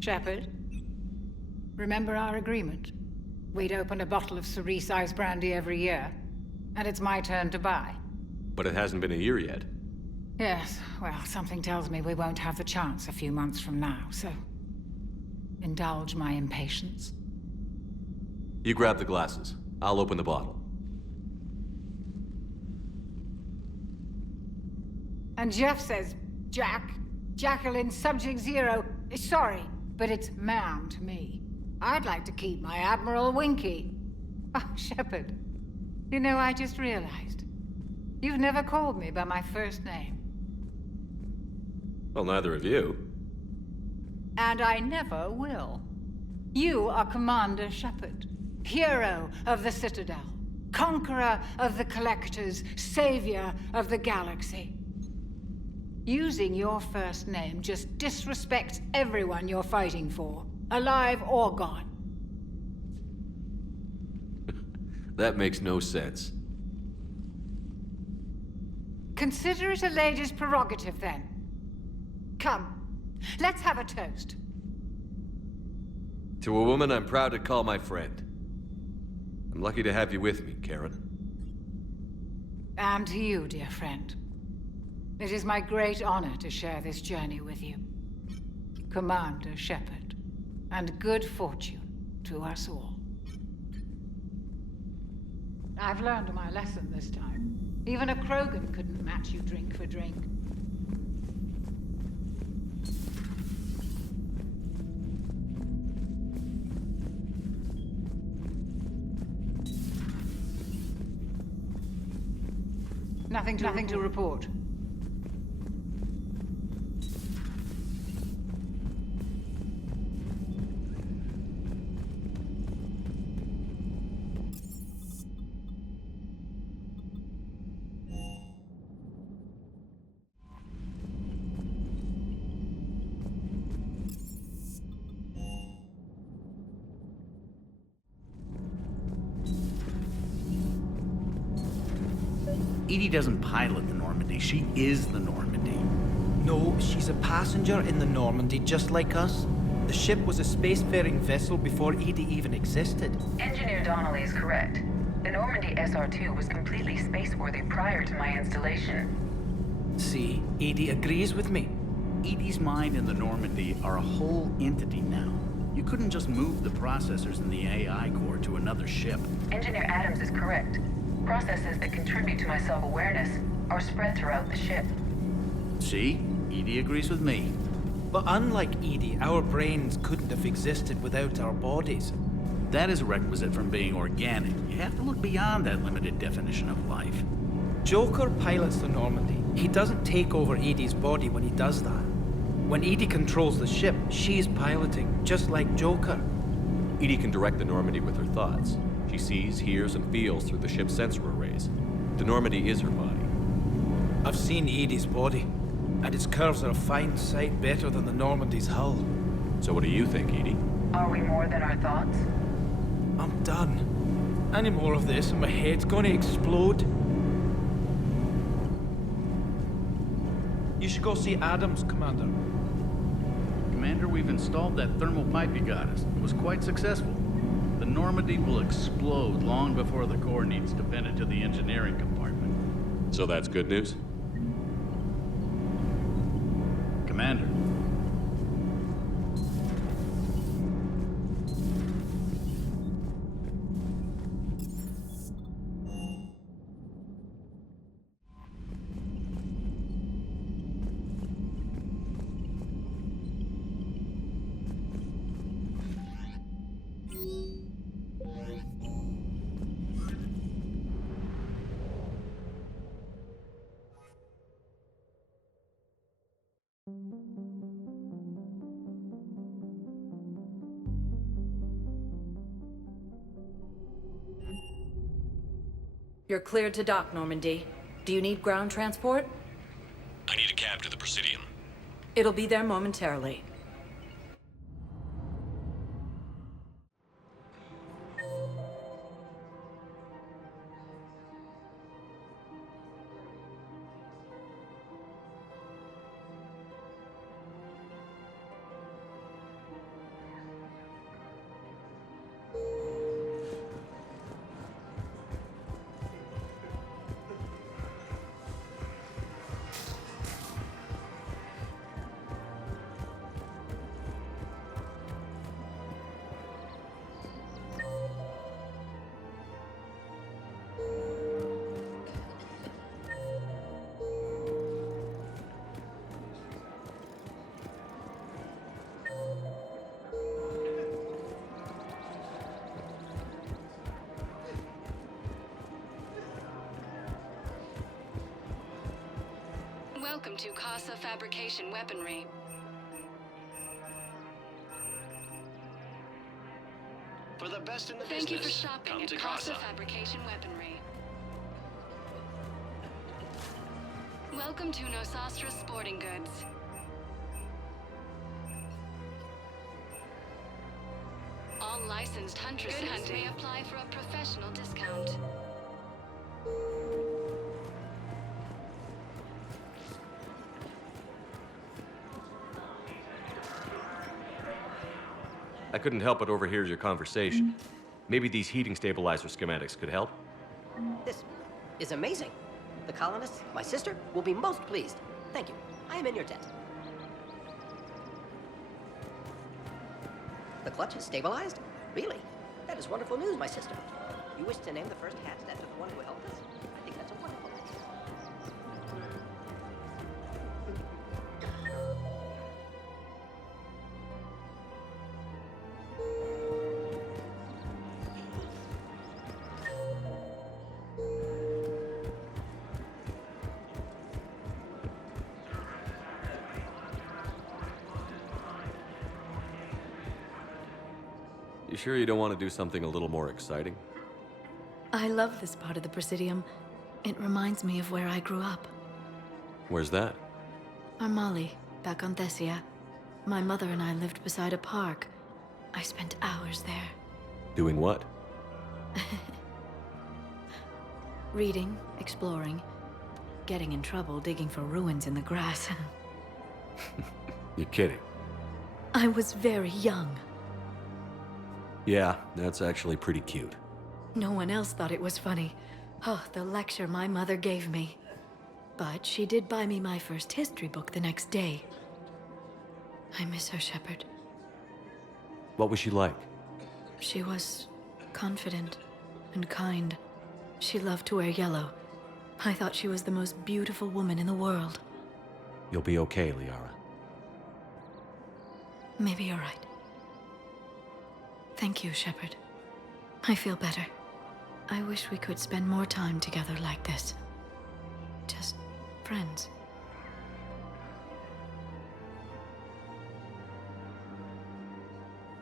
Shepard, remember our agreement? We'd open a bottle of cerise-ice brandy every year, and it's my turn to buy. But it hasn't been a year yet. Yes, well, something tells me we won't have the chance a few months from now, so... indulge my impatience. You grab the glasses. I'll open the bottle. And Jeff says, Jacqueline Subject Zero is sorry, but it's ma'am to me. I'd like to keep my Admiral Winky. Oh, Shepard, you know, I just realized. You've never called me by my first name. Well, neither of you. And I never will. You are Commander Shepard, hero of the Citadel, conqueror of the Collectors, savior of the galaxy. Using your first name just disrespects everyone you're fighting for, alive or gone. That makes no sense. Consider it a lady's prerogative, then. Come, let's have a toast. To a woman I'm proud to call my friend. I'm lucky to have you with me, Karen. And to you, dear friend. It is my great honor to share this journey with you. Commander Shepard. And good fortune to us all. I've learned my lesson this time. Even a Krogan couldn't match you drink for drink. Nothing to report. EDI doesn't pilot the Normandy, she is the Normandy. No, she's a passenger in the Normandy, just like us. The ship was a spacefaring vessel before EDI even existed. Engineer Donnelly is correct. The Normandy SR-2 was completely spaceworthy prior to my installation. See, EDI agrees with me. EDI's mind and the Normandy are a whole entity now. You couldn't just move the processors in the AI core to another ship. Engineer Adams is correct. Processes that contribute to my self-awareness are spread throughout the ship. See? EDI agrees with me. But unlike EDI, our brains couldn't have existed without our bodies. That is a requisite from being organic. You have to look beyond that limited definition of life. Joker pilots the Normandy. He doesn't take over EDI's body when he does that. When EDI controls the ship, she's piloting, just like Joker. EDI can direct the Normandy with her thoughts. She sees, hears, and feels through the ship's sensor arrays. The Normandy is her body. I've seen EDI's body, and its curves are a fine sight better than the Normandy's hull. So what do you think, EDI? Are we more than our thoughts? I'm done. Any more of this and my head's gonna explode. You should go see Adams, Commander. Commander, we've installed that thermal pipe you got us. It was quite successful. The Normandy will explode long before the core needs to vent into the engineering compartment. So that's good news? Commander. You're cleared to dock, Normandy. Do you need ground transport? I need a cab to the Presidium. It'll be there momentarily. Welcome to Casa Fabrication Weaponry. For the best in the Thank you for business, shopping come at to Casa Casa. Fabrication Weaponry. Welcome to Nosastra Sporting Goods. All licensed huntresses may apply for a professional discount. I couldn't help but overhear your conversation. Maybe these heating stabilizer schematics could help? This is amazing. The colonists, my sister, will be most pleased. Thank you. I am in your debt. The clutch is stabilized? Really? That is wonderful news, my sister. You wish to name the first hatchet after the one who helped us? I think that's a wonderful idea. You sure you don't want to do something a little more exciting? I love this part of the Presidium. It reminds me of where I grew up. Where's that? Armali, back on Thessia. My mother and I lived beside a park. I spent hours there. Doing what? Reading, exploring, getting in trouble digging for ruins in the grass. You're kidding. I was very young. Yeah, that's actually pretty cute. No one else thought it was funny. Oh, the lecture my mother gave me. But she did buy me my first history book the next day. I miss her, Shepard. What was she like? She was confident and kind. She loved to wear yellow. I thought she was the most beautiful woman in the world. You'll be okay, Liara. Maybe you're right. Thank you, Shepard. I feel better. I wish we could spend more time together like this. Just friends.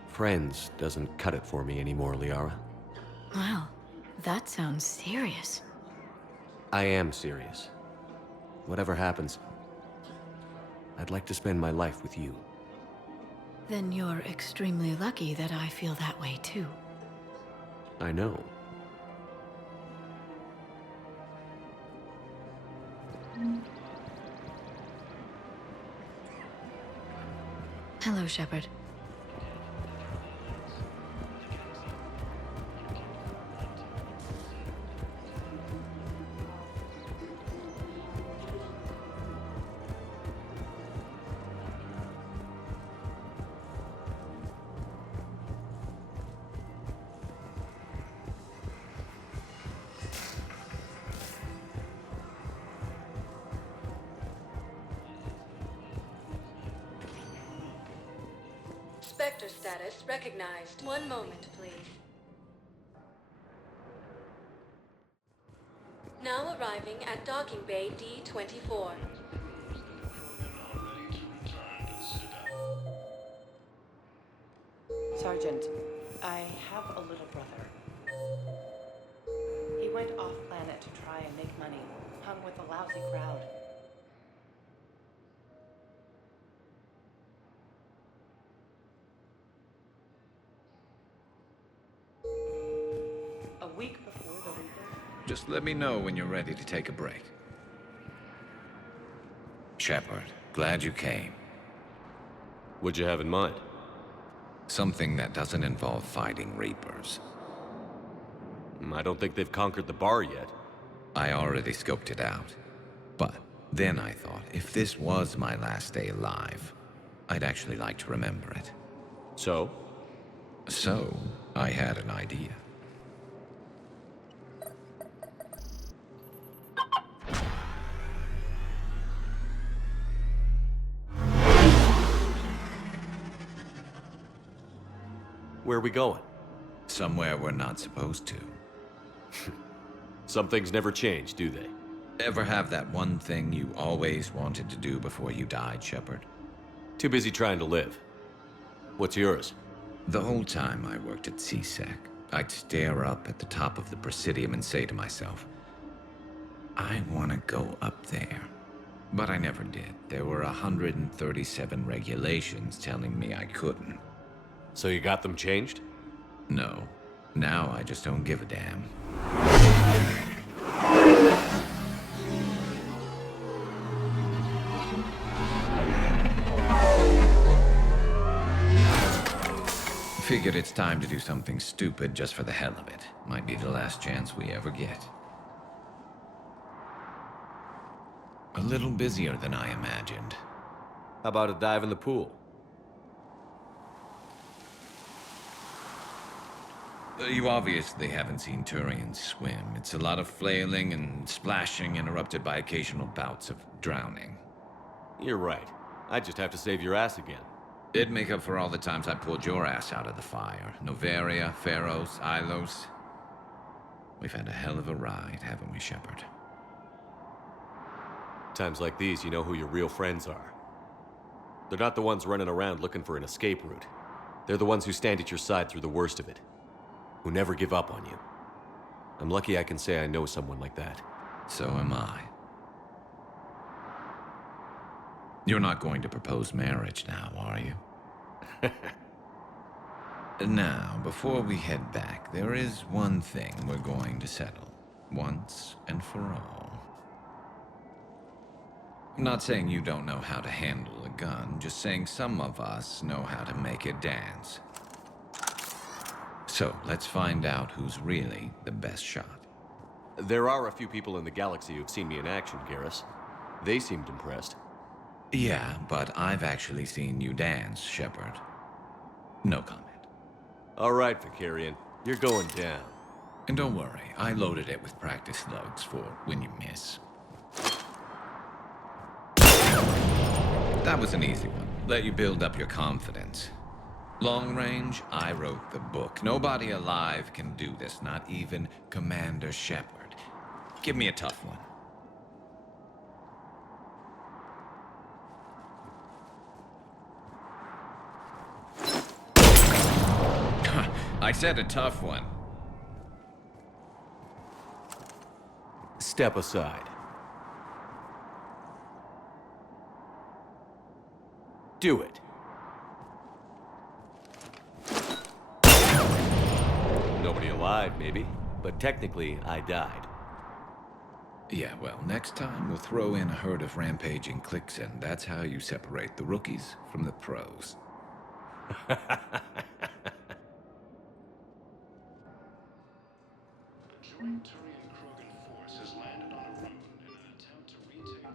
Friends doesn't cut it for me anymore, Liara. Well, that sounds serious. I am serious. Whatever happens, I'd like to spend my life with you. Then you're extremely lucky that I feel that way too. I know. Hello, Shepard. Spectre status recognized. One moment, please. Now arriving at docking bay D-24. Sergeant, I have a little brother. He went off-planet to try and make money, hung with a lousy crowd. A week before the Reaper. Just let me know when you're ready to take a break. Shepard, glad you came. What'd you have in mind? Something that doesn't involve fighting Reapers. I don't think they've conquered the bar yet. I already scoped it out. But then I thought, if this was my last day alive, I'd actually like to remember it. So? So, I had an idea. Where are we going? Somewhere we're not supposed to. Some things never change, do they? Ever have that one thing you always wanted to do before you died, Shepard? Too busy trying to live. What's yours? The whole time I worked at CSEC, I'd stare up at the top of the Presidium and say to myself, I want to go up there. But I never did. There were 137 regulations telling me I couldn't. So you got them changed? No. Now I just don't give a damn. Figured it's time to do something stupid just for the hell of it. Might be the last chance we ever get. A little busier than I imagined. How about a dive in the pool? You obviously haven't seen Turians swim. It's a lot of flailing and splashing, interrupted by occasional bouts of drowning. You're right. I just have to save your ass again. It'd make up for all the times I pulled your ass out of the fire. Noveria, Pharos, Ilos. We've had a hell of a ride, haven't we, Shepard? Times like these, you know who your real friends are. They're not the ones running around looking for an escape route. They're the ones who stand at your side through the worst of it. Who never give up on you. I'm lucky I can say I know someone like that. So am I. You're not going to propose marriage now, are you? Now, before we head back, there is one thing we're going to settle. Once and for all. I'm not saying you don't know how to handle a gun, just saying some of us know how to make it dance. So, let's find out who's really the best shot. There are a few people in the galaxy who've seen me in action, Garrus. They seemed impressed. Yeah, but I've actually seen you dance, Shepard. No comment. All right, Vakarian. You're going down. And don't worry, I loaded it with practice slugs for when you miss. That was an easy one. Let you build up your confidence. Long range, I wrote the book. Nobody alive can do this, not even Commander Shepard. Give me a tough one. I said a tough one. Step aside. Do it. Nobody alive, maybe. But technically, I died. Yeah, well, next time we'll throw in a herd of rampaging cliques, and that's how you separate the rookies from the pros. Joint Turian Krogan force has landed on a road in an attempt to retake.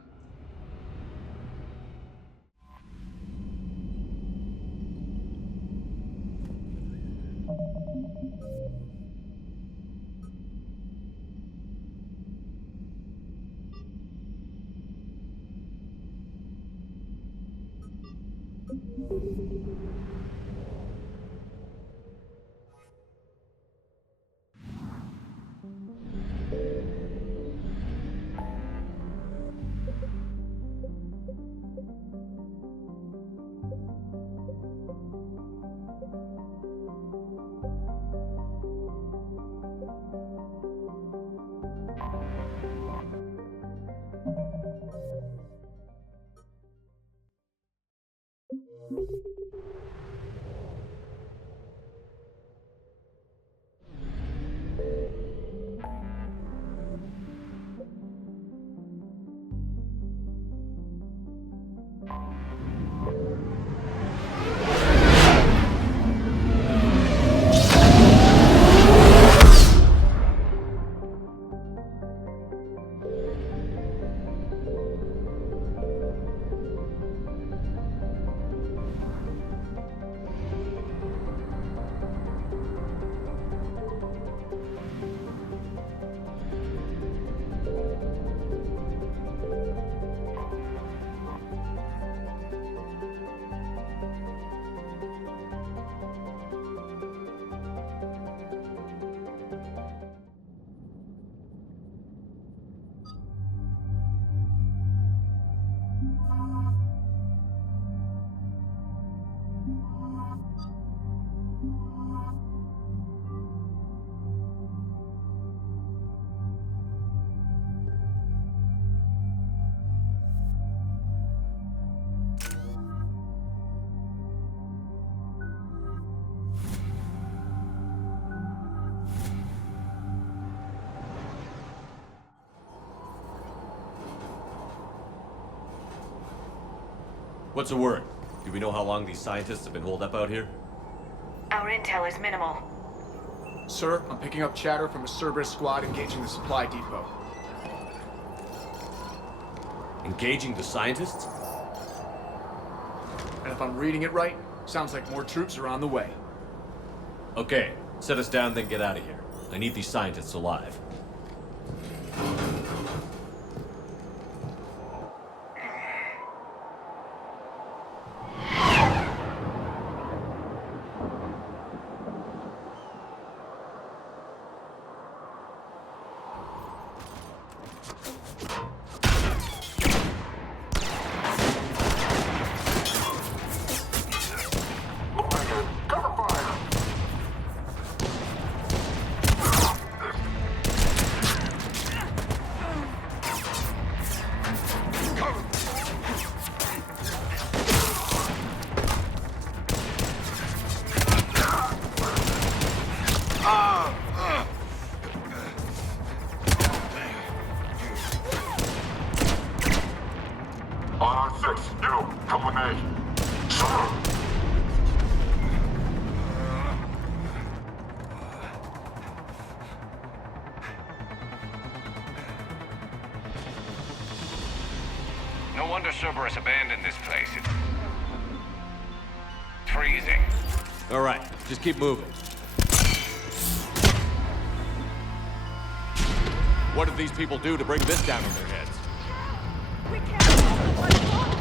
What's the word? Do we know how long these scientists have been holed up out here? Our intel is minimal. Sir, I'm picking up chatter from a Cerberus squad engaging the supply depot. Engaging the scientists? And if I'm reading it right, sounds like more troops are on the way. Okay, set us down, then get out of here. I need these scientists alive. No wonder Cerberus abandoned this place. It's freezing. All right, just keep moving. What did these people do to bring this down on their heads? We can't hold it much longer!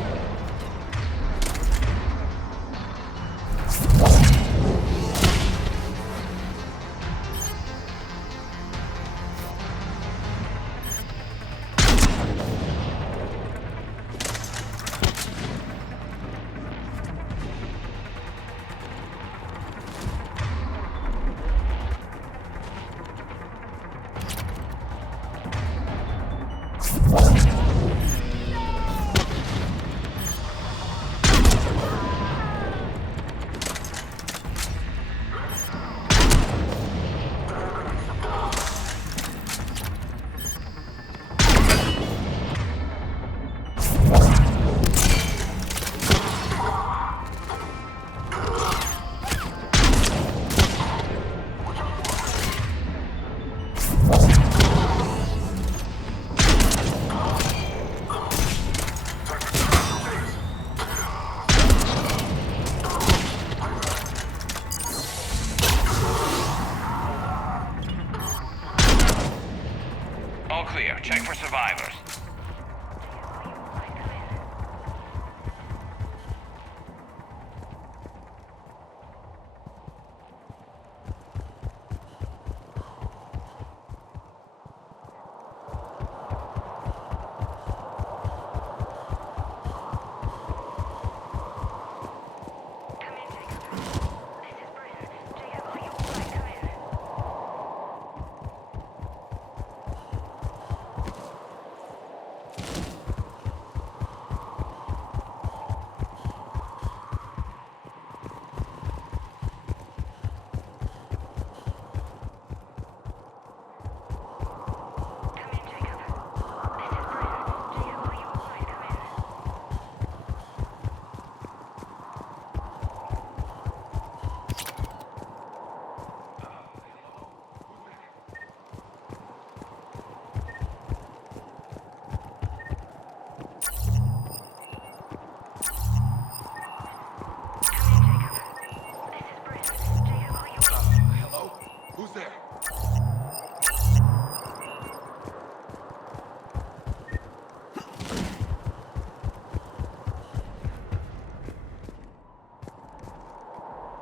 All clear. Check for survivors.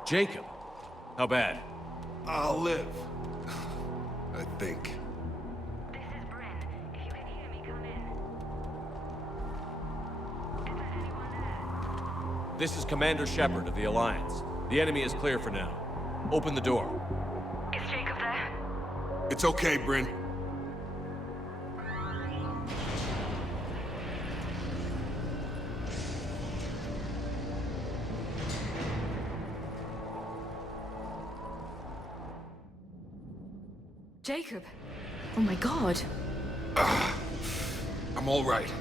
Jacob, how bad? I'll live. I think. This is Bryn. If you can hear me, come in. Is there anyone there? This is Commander Shepard of the Alliance. The enemy is clear for now. Open the door. Is Jacob there? It's okay, Bryn. Jacob! Oh my god. I'm all right.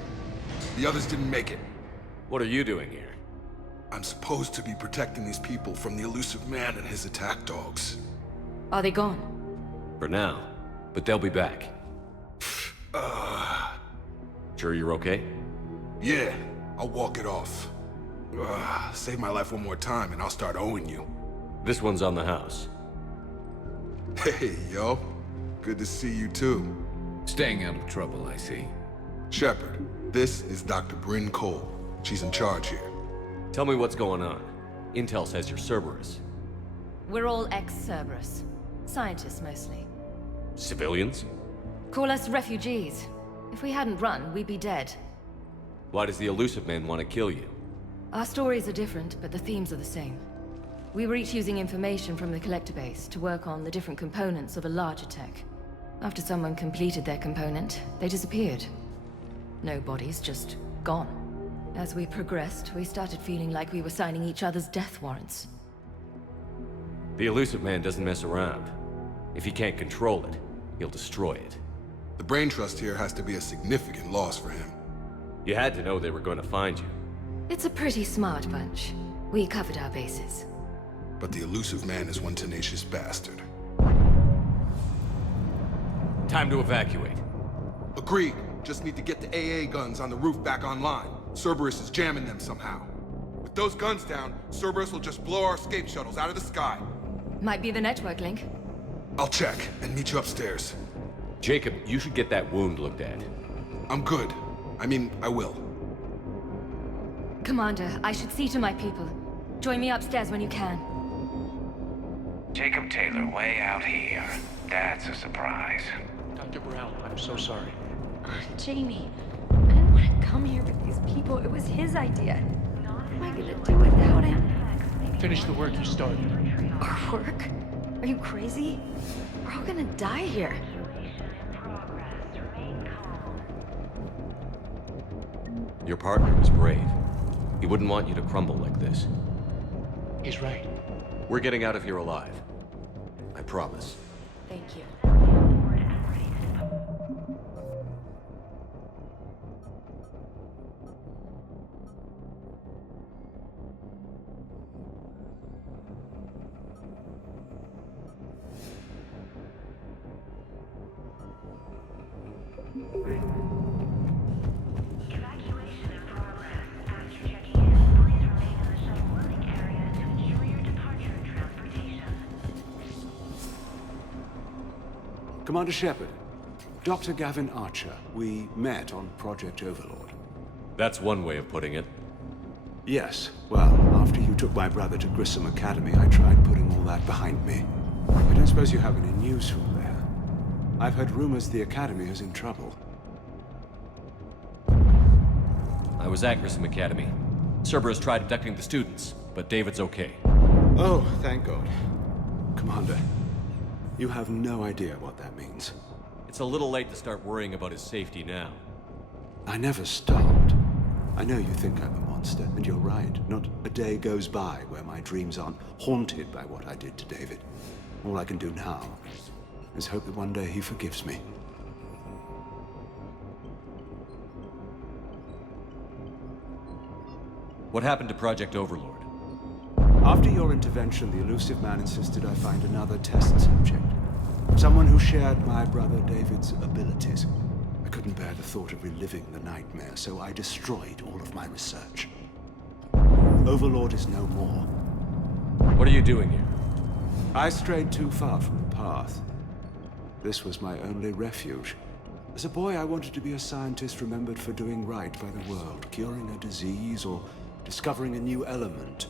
The others didn't make it. What are you doing here? I'm supposed to be protecting these people from the elusive man and his attack dogs. Are they gone? For now, but they'll be back. Sure you're okay? Yeah, I'll walk it off. Save my life one more time and I'll start owing you. This one's on the house. Hey, yo. Good to see you too. Staying out of trouble, I see. Shepard, this is Dr. Bryn Cole. She's in charge here. Tell me what's going on. Intel says you're Cerberus. We're all ex-Cerberus. Scientists, mostly. Civilians? Call us refugees. If we hadn't run, we'd be dead. Why does the elusive man want to kill you? Our stories are different, but the themes are the same. We were each using information from the Collector base to work on the different components of a larger tech. After someone completed their component, they disappeared. No bodies, just gone. As we progressed, we started feeling like we were signing each other's death warrants. The elusive man doesn't mess around. If he can't control it, he'll destroy it. The brain trust here has to be a significant loss for him. You had to know they were going to find you. It's a pretty smart bunch. We covered our bases. But the elusive man is one tenacious bastard. Time to evacuate. Agreed. Just need to get the AA guns on the roof back online. Cerberus is jamming them somehow. With those guns down, Cerberus will just blow our escape shuttles out of the sky. Might be the network link. I'll check and meet you upstairs. Jacob, you should get that wound looked at. I'm good. I mean, I will. Commander, I should see to my people. Join me upstairs when you can. Jacob Taylor, way out here. That's a surprise. Dr. Burrell, I'm so sorry. Jamie, I didn't want to come here with these people. It was his idea. What am I gonna do without him? Finish the work you started. Our work? Are you crazy? We're all gonna die here. Your partner was brave. He wouldn't want you to crumble like this. He's right. We're getting out of here alive. I promise. Thank you. Commander Shepard, Dr. Gavin Archer. We met on Project Overlord. That's one way of putting it. Yes. Well, after you took my brother to Grissom Academy, I tried putting all that behind me. I don't suppose you have any news from there. I've heard rumors the Academy is in trouble. I was at Grissom Academy. Cerberus tried abducting the students, but David's okay. Oh, thank God. Commander, you have no idea what that means. It's a little late to start worrying about his safety now. I never stopped. I know you think I'm a monster, and you're right. Not a day goes by where my dreams aren't haunted by what I did to David. All I can do now is hope that one day he forgives me. What happened to Project Overlord? After your intervention, the elusive man insisted I find another test subject. Someone who shared my brother David's abilities. I couldn't bear the thought of reliving the nightmare, so I destroyed all of my research. Overlord is no more. What are you doing here? I strayed too far from the path. This was my only refuge. As a boy, I wanted to be a scientist remembered for doing right by the world, curing a disease or discovering a new element.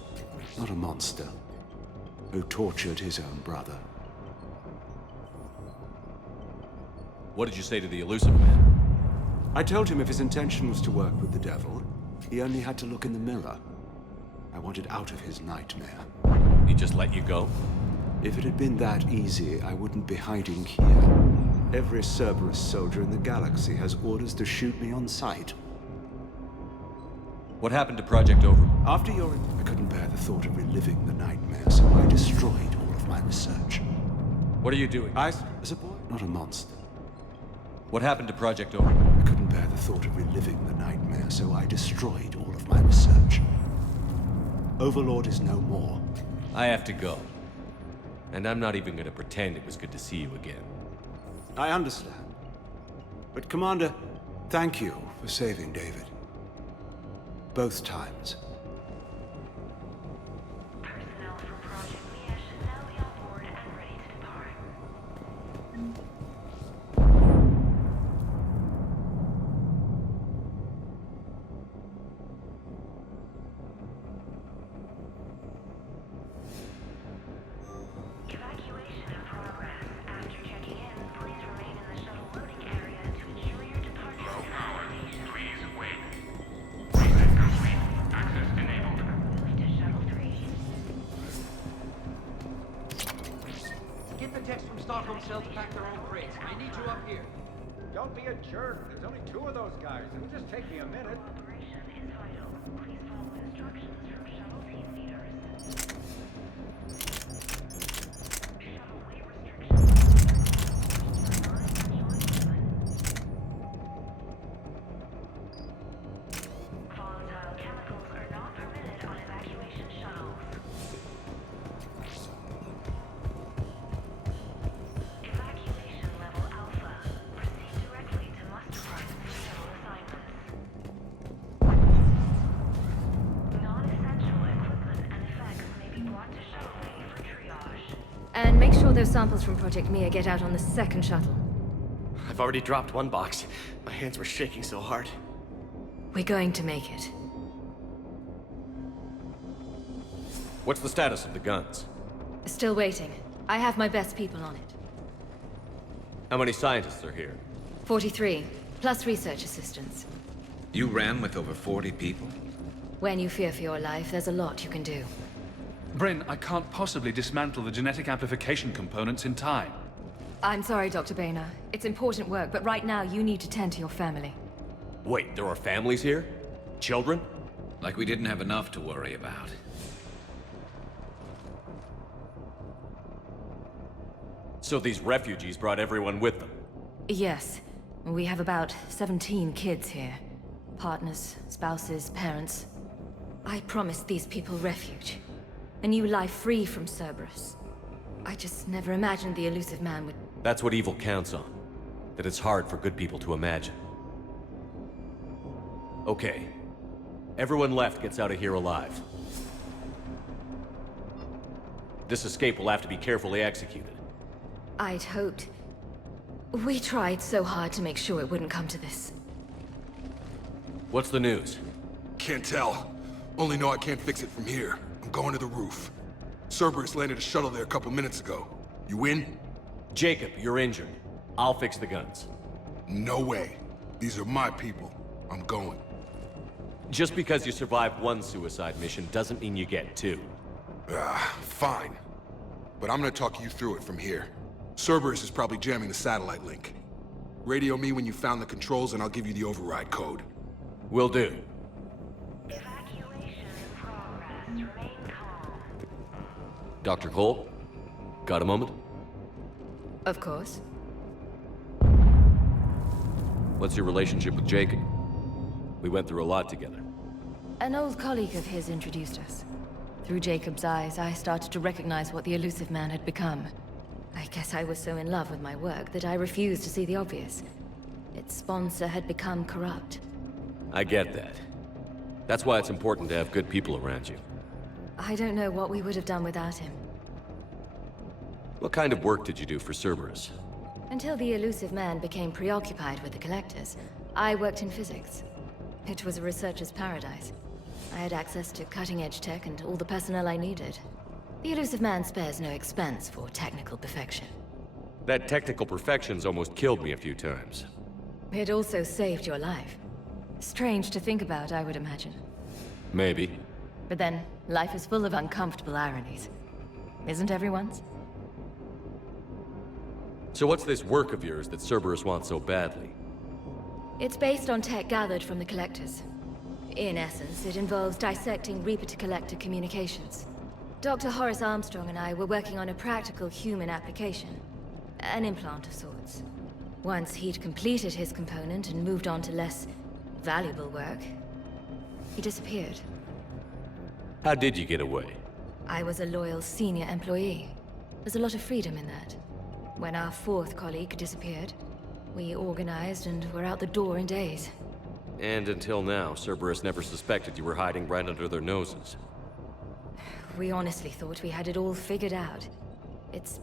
Not a monster who tortured his own brother. What did you say to the elusive man? I told him if his intention was to work with the devil, he only had to look in the mirror. I wanted out of his nightmare. He just let you go? If it had been that easy, I wouldn't be hiding here. Every Cerberus soldier in the galaxy has orders to shoot me on sight. What happened to Project Overlord? After your... I couldn't bear the thought of reliving the nightmare, so I destroyed all of my research. What are you doing? As a boy, not a monster. What happened to Project Overlord? I couldn't bear the thought of reliving the nightmare, so I destroyed all of my research. Overlord is no more. I have to go. And I'm not even gonna pretend it was good to see you again. I understand. But Commander, thank you for saving David. Both times. Personnel from Project Mia should now be on board and ready to depart. Evacuation in progress. After checking in, please remain in the shuttle loading area to ensure your departure is safe. Please wait. Reset complete. Access enabled. Move to Shuttle 3. Get the techs from Stockholm Cell to pack their own crates. I need you up here. Don't be a jerk. There's only 2 of those guys. It'll just take me a minute. Operation is vital. Please follow instructions from shuttle team leaders. Shuttle weight restrictions. Volatile chemicals are not permitted on evacuation shuttles. Evacuation level Alpha. Proceed directly to muster points for shuttle assignments. Non-essential equipment and effects may be brought to shuttle bay for triage. And make sure those samples from Project Mia get out on the second shuttle. I've already dropped one box. My hands were shaking so hard. We're going to make it. What's the status of the guns? Still waiting. I have my best people on it. How many scientists are here? 43, plus research assistants. You ran with over 40 people? When you fear for your life, there's a lot you can do. Bryn, I can't possibly dismantle the genetic amplification components in time. I'm sorry, Dr. Boehner. It's important work, but right now you need to tend to your family. Wait, there are families here? Children? Like we didn't have enough to worry about. So these refugees brought everyone with them? Yes. We have about 17 kids here. Partners, spouses, parents. I promised these people refuge. A new life free from Cerberus. I just never imagined the elusive man would... That's what evil counts on. That it's hard for good people to imagine. Okay. Everyone left gets out of here alive. This escape will have to be carefully executed. I'd hoped... We tried so hard to make sure it wouldn't come to this. What's the news? Can't tell. Only know I can't fix it from here. I'm going to the roof. Cerberus landed a shuttle there a couple minutes ago. You in? Jacob, you're injured. I'll fix the guns. No way. These are my people. I'm going. Just because you survived one suicide mission doesn't mean you get 2. Fine. But I'm gonna talk you through it from here. Cerberus is probably jamming the satellite link. Radio me when you found the controls and I'll give you the override code. Will do. Evacuation in progress. Remain calm. Dr. Cole? Got a moment? Of course. What's your relationship with Jacob? We went through a lot together. An old colleague of his introduced us. Through Jacob's eyes, I started to recognize what the elusive man had become. I guess I was so in love with my work that I refused to see the obvious. Its sponsor had become corrupt. I get that. That's why it's important to have good people around you. I don't know what we would have done without him. What kind of work did you do for Cerberus? Until the elusive man became preoccupied with the Collectors, I worked in physics. It was a researcher's paradise. I had access to cutting-edge tech and all the personnel I needed. The elusive man spares no expense for technical perfection. That technical perfection's almost killed me a few times. It also saved your life. Strange to think about, I would imagine. Maybe. But then, life is full of uncomfortable ironies. Isn't everyone's? So what's this work of yours that Cerberus wants so badly? It's based on tech gathered from the Collectors. In essence, it involves dissecting Reaper-to-Collector communications. Dr. Horace Armstrong and I were working on a practical human application. An implant of sorts. Once he'd completed his component and moved on to less valuable work, he disappeared. How did you get away? I was a loyal senior employee. There's a lot of freedom in that. When our fourth colleague disappeared, we organized and were out the door in days. And until now, Cerberus never suspected you were hiding right under their noses. We honestly thought we had it all figured out. It's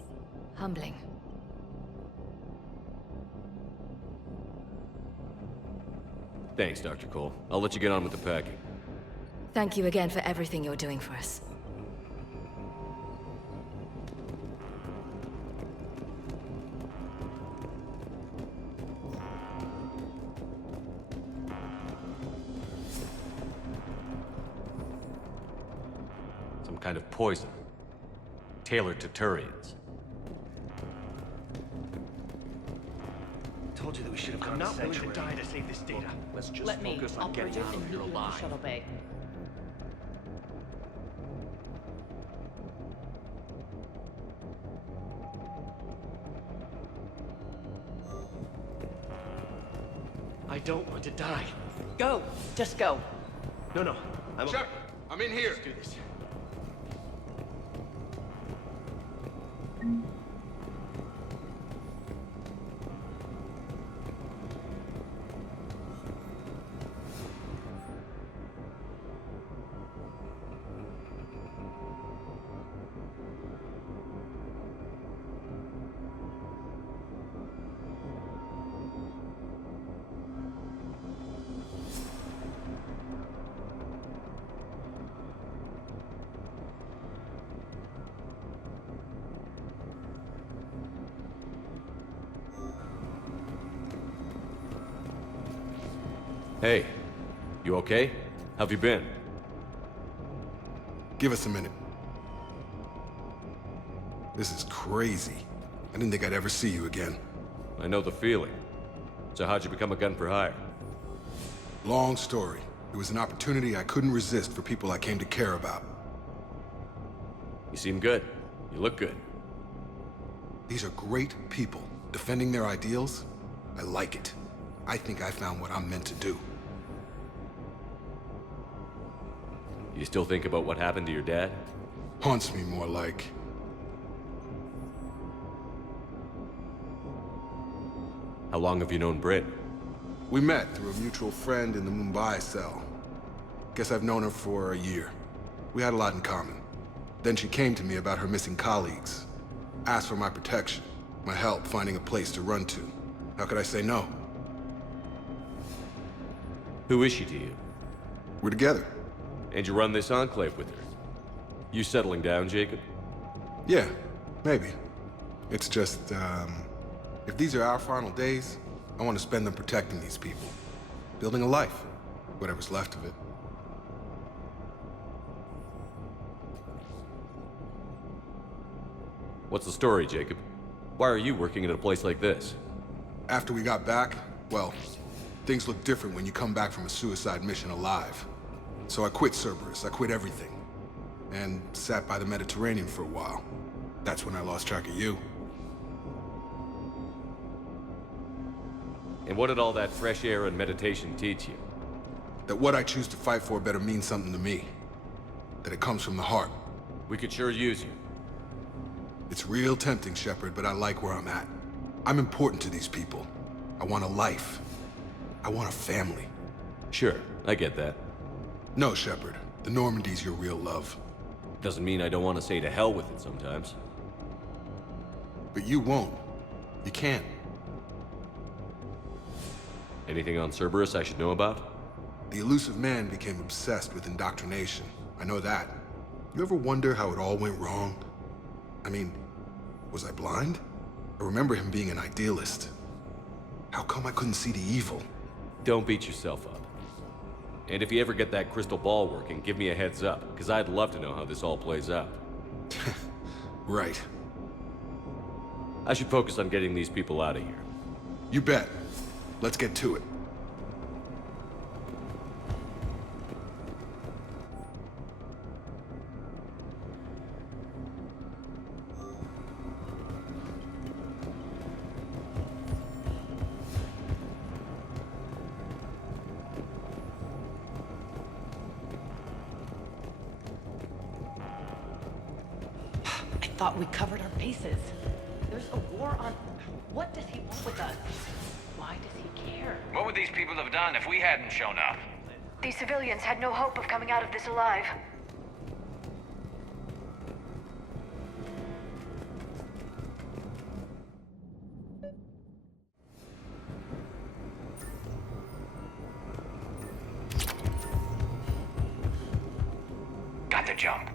humbling. Thanks, Dr. Cole. I'll let you get on with the packing. Thank you again for everything you're doing for us. Some kind of poison. Tailored to Turians. Told you that we should have gone I'm not willing to Sanctuary. die to save this data. Let's just Let me. focus on I'll getting bridge it out and of meet here you in the alive. shuttle bay. I don't want to die. Go. Just go. No. I'm Shepard, I'm in here. Let's do this. Hey, you okay? How've you been? Give us a minute. This is crazy. I didn't think I'd ever see you again. I know the feeling. So how'd you become a gun for hire? Long story. It was an opportunity I couldn't resist for people I came to care about. You seem good. You look good. These are great people. Defending their ideals, I like it. I think I found what I'm meant to do. You still think about what happened to your dad? Haunts me more like. How long have you known Britt? We met through a mutual friend in the Mumbai cell. Guess I've known her for a year. We had a lot in common. Then she came to me about her missing colleagues. Asked for my protection, my help finding a place to run to. How could I say no? Who is she to you? We're together. And you run this enclave with her? You settling down, Jacob? Yeah, maybe. It's just, if these are our final days, I want to spend them protecting these people. Building a life. Whatever's left of it. What's the story, Jacob? Why are you working at a place like this? After we got back, well, things look different when you come back from a suicide mission alive. So I quit Cerberus, I quit everything. And sat by the Mediterranean for a while. That's when I lost track of you. And what did all that fresh air and meditation teach you? That what I choose to fight for better mean something to me. That it comes from the heart. We could sure use you. It's real tempting, Shepard, but I like where I'm at. I'm important to these people. I want a life. I want a family. Sure, I get that. No, Shepard. The Normandy's your real love. Doesn't mean I don't want to say to hell with it sometimes. But you won't. You can't. Anything on Cerberus I should know about? The elusive man became obsessed with indoctrination. I know that. You ever wonder how it all went wrong? I mean, was I blind? I remember him being an idealist. How come I couldn't see the evil? Don't beat yourself up. And if you ever get that crystal ball working, give me a heads up, because I'd love to know how this all plays out. Right. I should focus on getting these people out of here. You bet. Let's get to it. thought we covered our bases. There's a war on... What does he want with us? Why does he care? What would these people have done if we hadn't shown up? These civilians had no hope of coming out of this alive. Got the jump.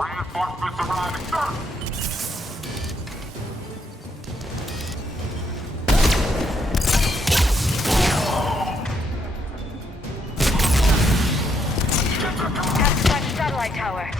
Reinforcements arriving, sir! Have to find the satellite tower.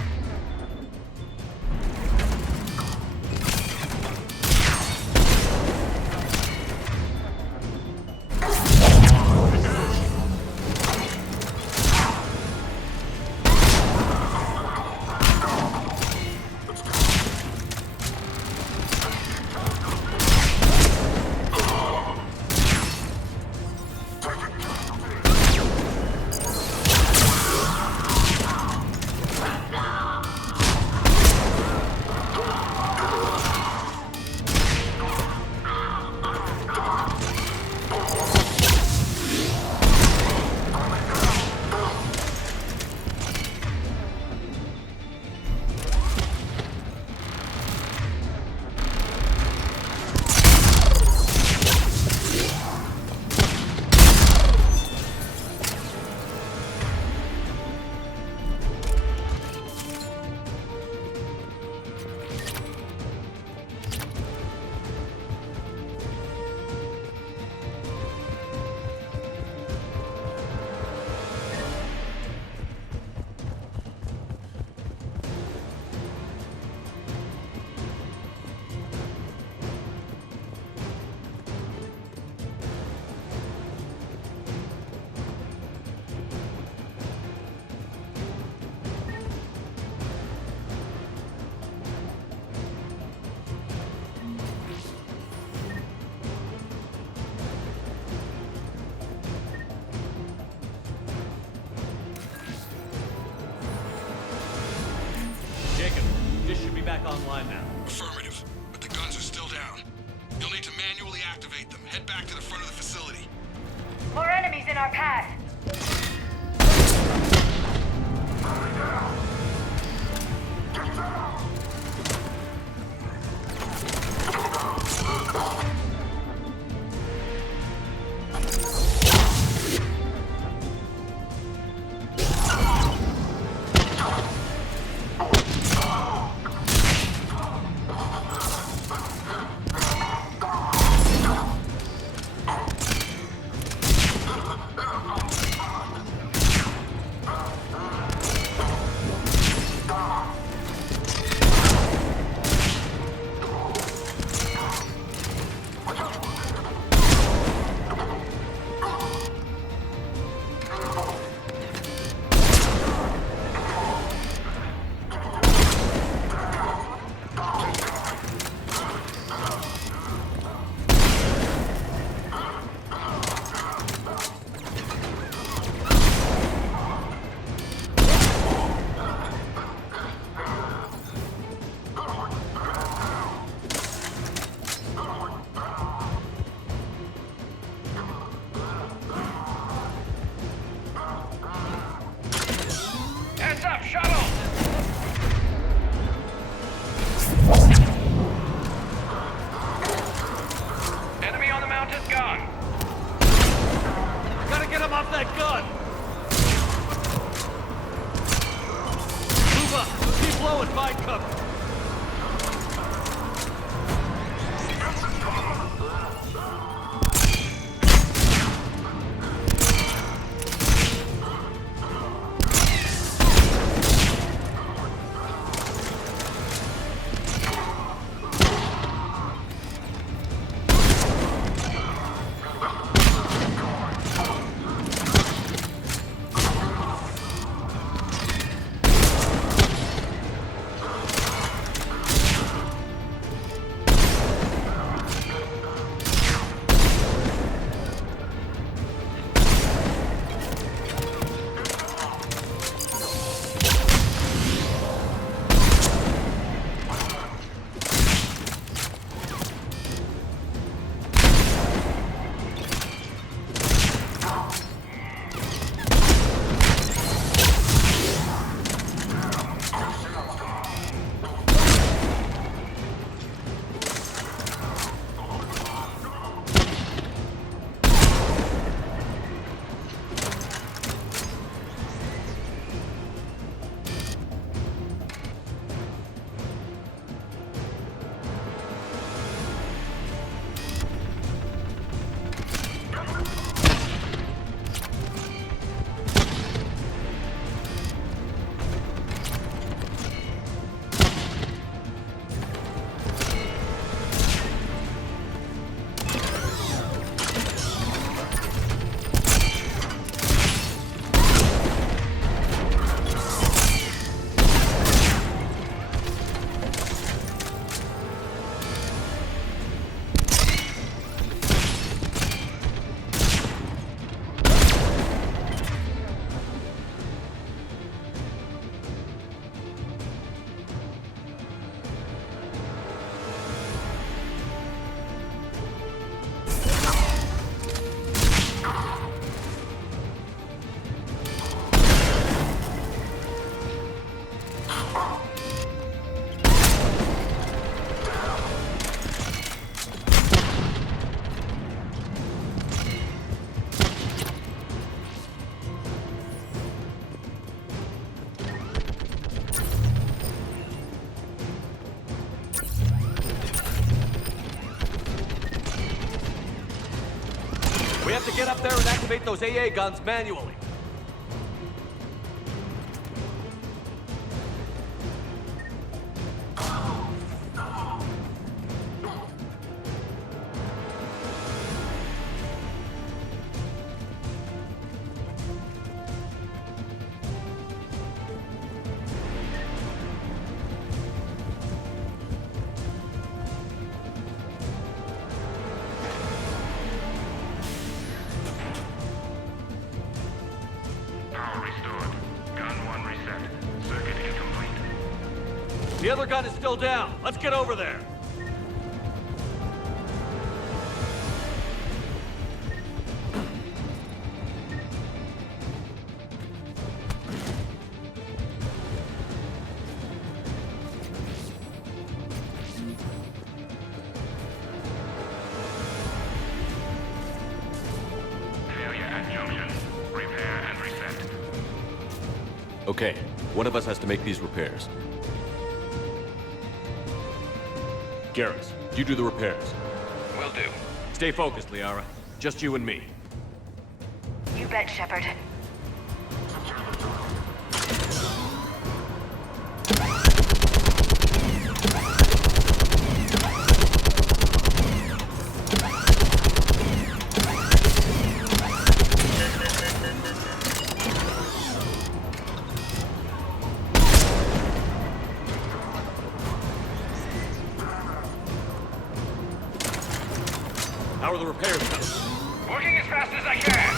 Jacob, this should be back online now. Affirmative, but the guns are still down. You'll need to manually activate them. Head back to the front of the facility. More enemies in our path. get up there and activate those AA guns manually. Power restored. Gun 1 reset. Circuit incomplete. The other gun is still down. Let's get over there. Failure at junction. Repair and reset. Okay, one of us has to make these repairs. Garrus, you do the repairs. Will do. Stay focused, Liara. Just you and me. You bet, Shepard. How are the repairs coming? Working as fast as I can.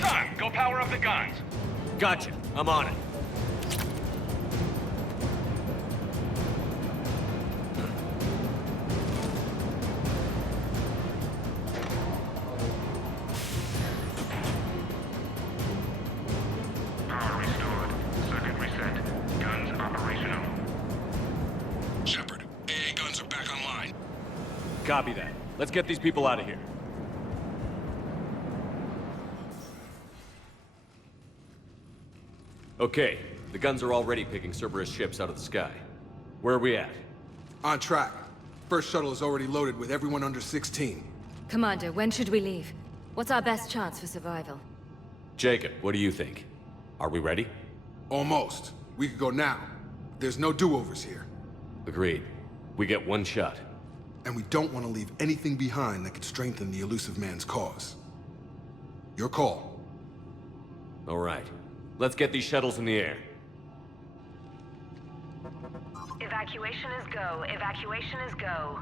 Done. Go power up the guns. Gotcha. I'm on it. Power restored. Circuit reset. Guns operational. Shepard, AA guns are back online. Copy that. Let's get these people out of here. Okay, the guns are already picking Cerberus ships out of the sky. Where are we at? On track. First shuttle is already loaded with everyone under 16. Commander, when should we leave? What's our best chance for survival? Jacob, what do you think? Are we ready? Almost. We could go now. There's no do-overs here. Agreed. We get one shot. And we don't want to leave anything behind that could strengthen the Elusive Man's cause. Your call. All right. Let's get these shuttles in the air. Evacuation is go. Evacuation is go.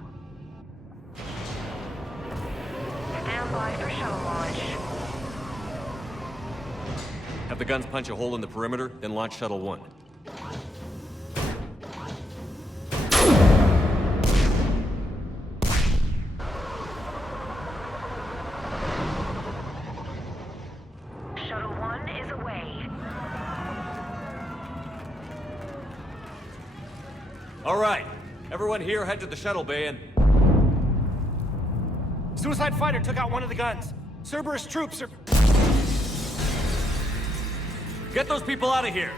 Stand by for shuttle launch. Have the guns punch a hole in the perimeter, then launch Shuttle 1. Shuttle 1 is away. All right. Everyone here head to the shuttle bay and... Suicide fighter took out one of the guns. Cerberus troops are... Get those people out of here!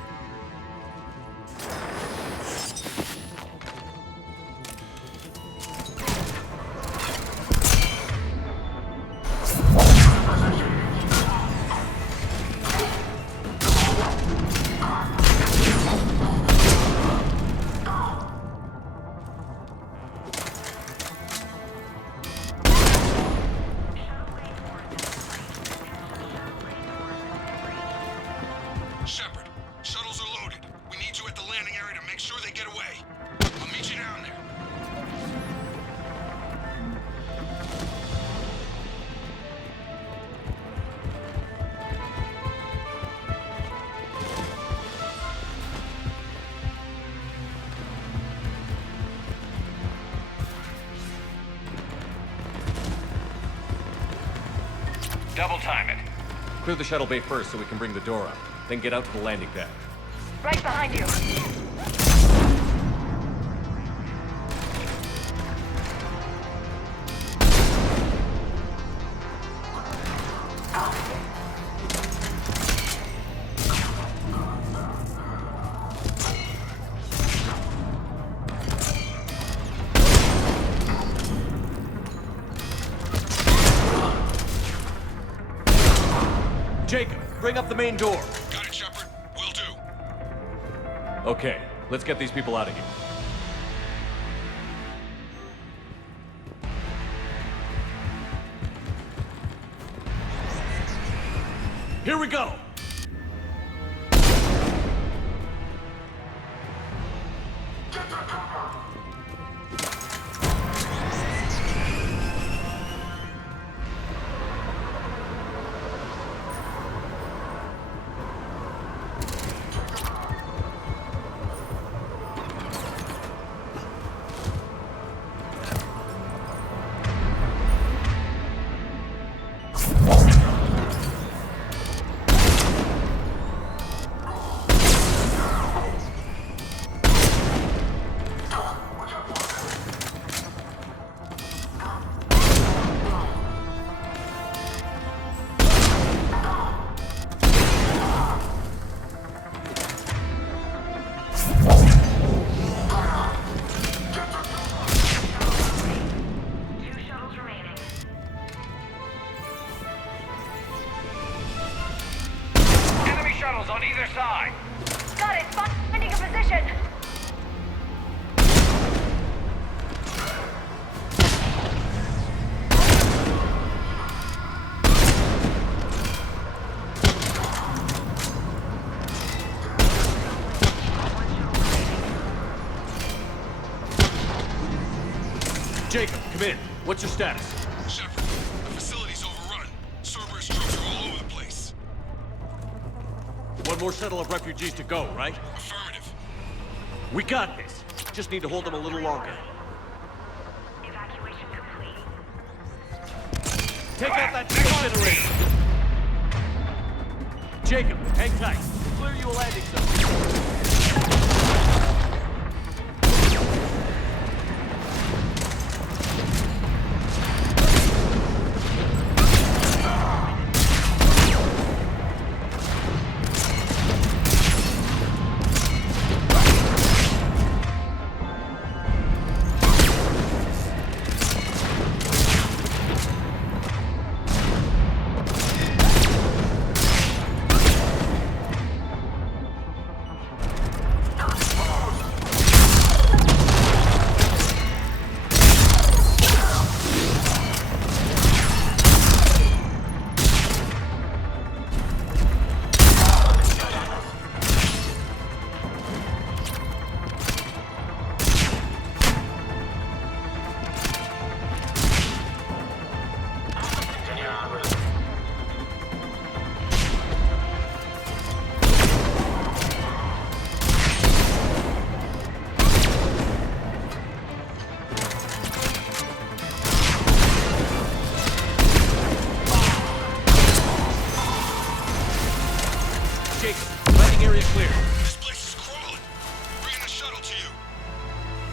Double time it. Clear the shuttle bay first so we can bring the door up. Then get out to the landing pad. Right behind you. Jacob, bring up the main door. Got it, Shepard. Will do. Okay, let's get these people out of here. Here we go! On either side. Got it. Finding a position. Jacob, come in. What's your status? Shepard, the facility's overrun. Cerberus troops are all over the place. One more shuttle of refugees to go, right? Affirmative. We got this. Just need to hold them a little longer. Evacuation complete. Take out that incinerator! Jacob, hang tight. We'll clear you a landing zone.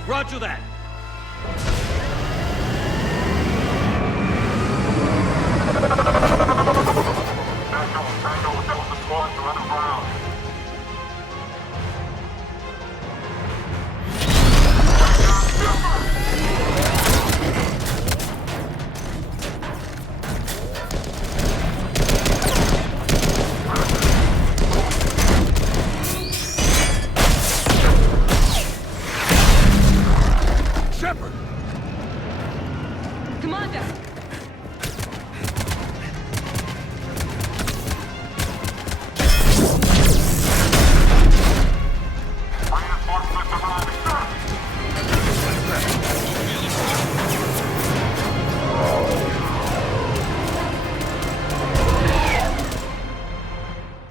Roger that.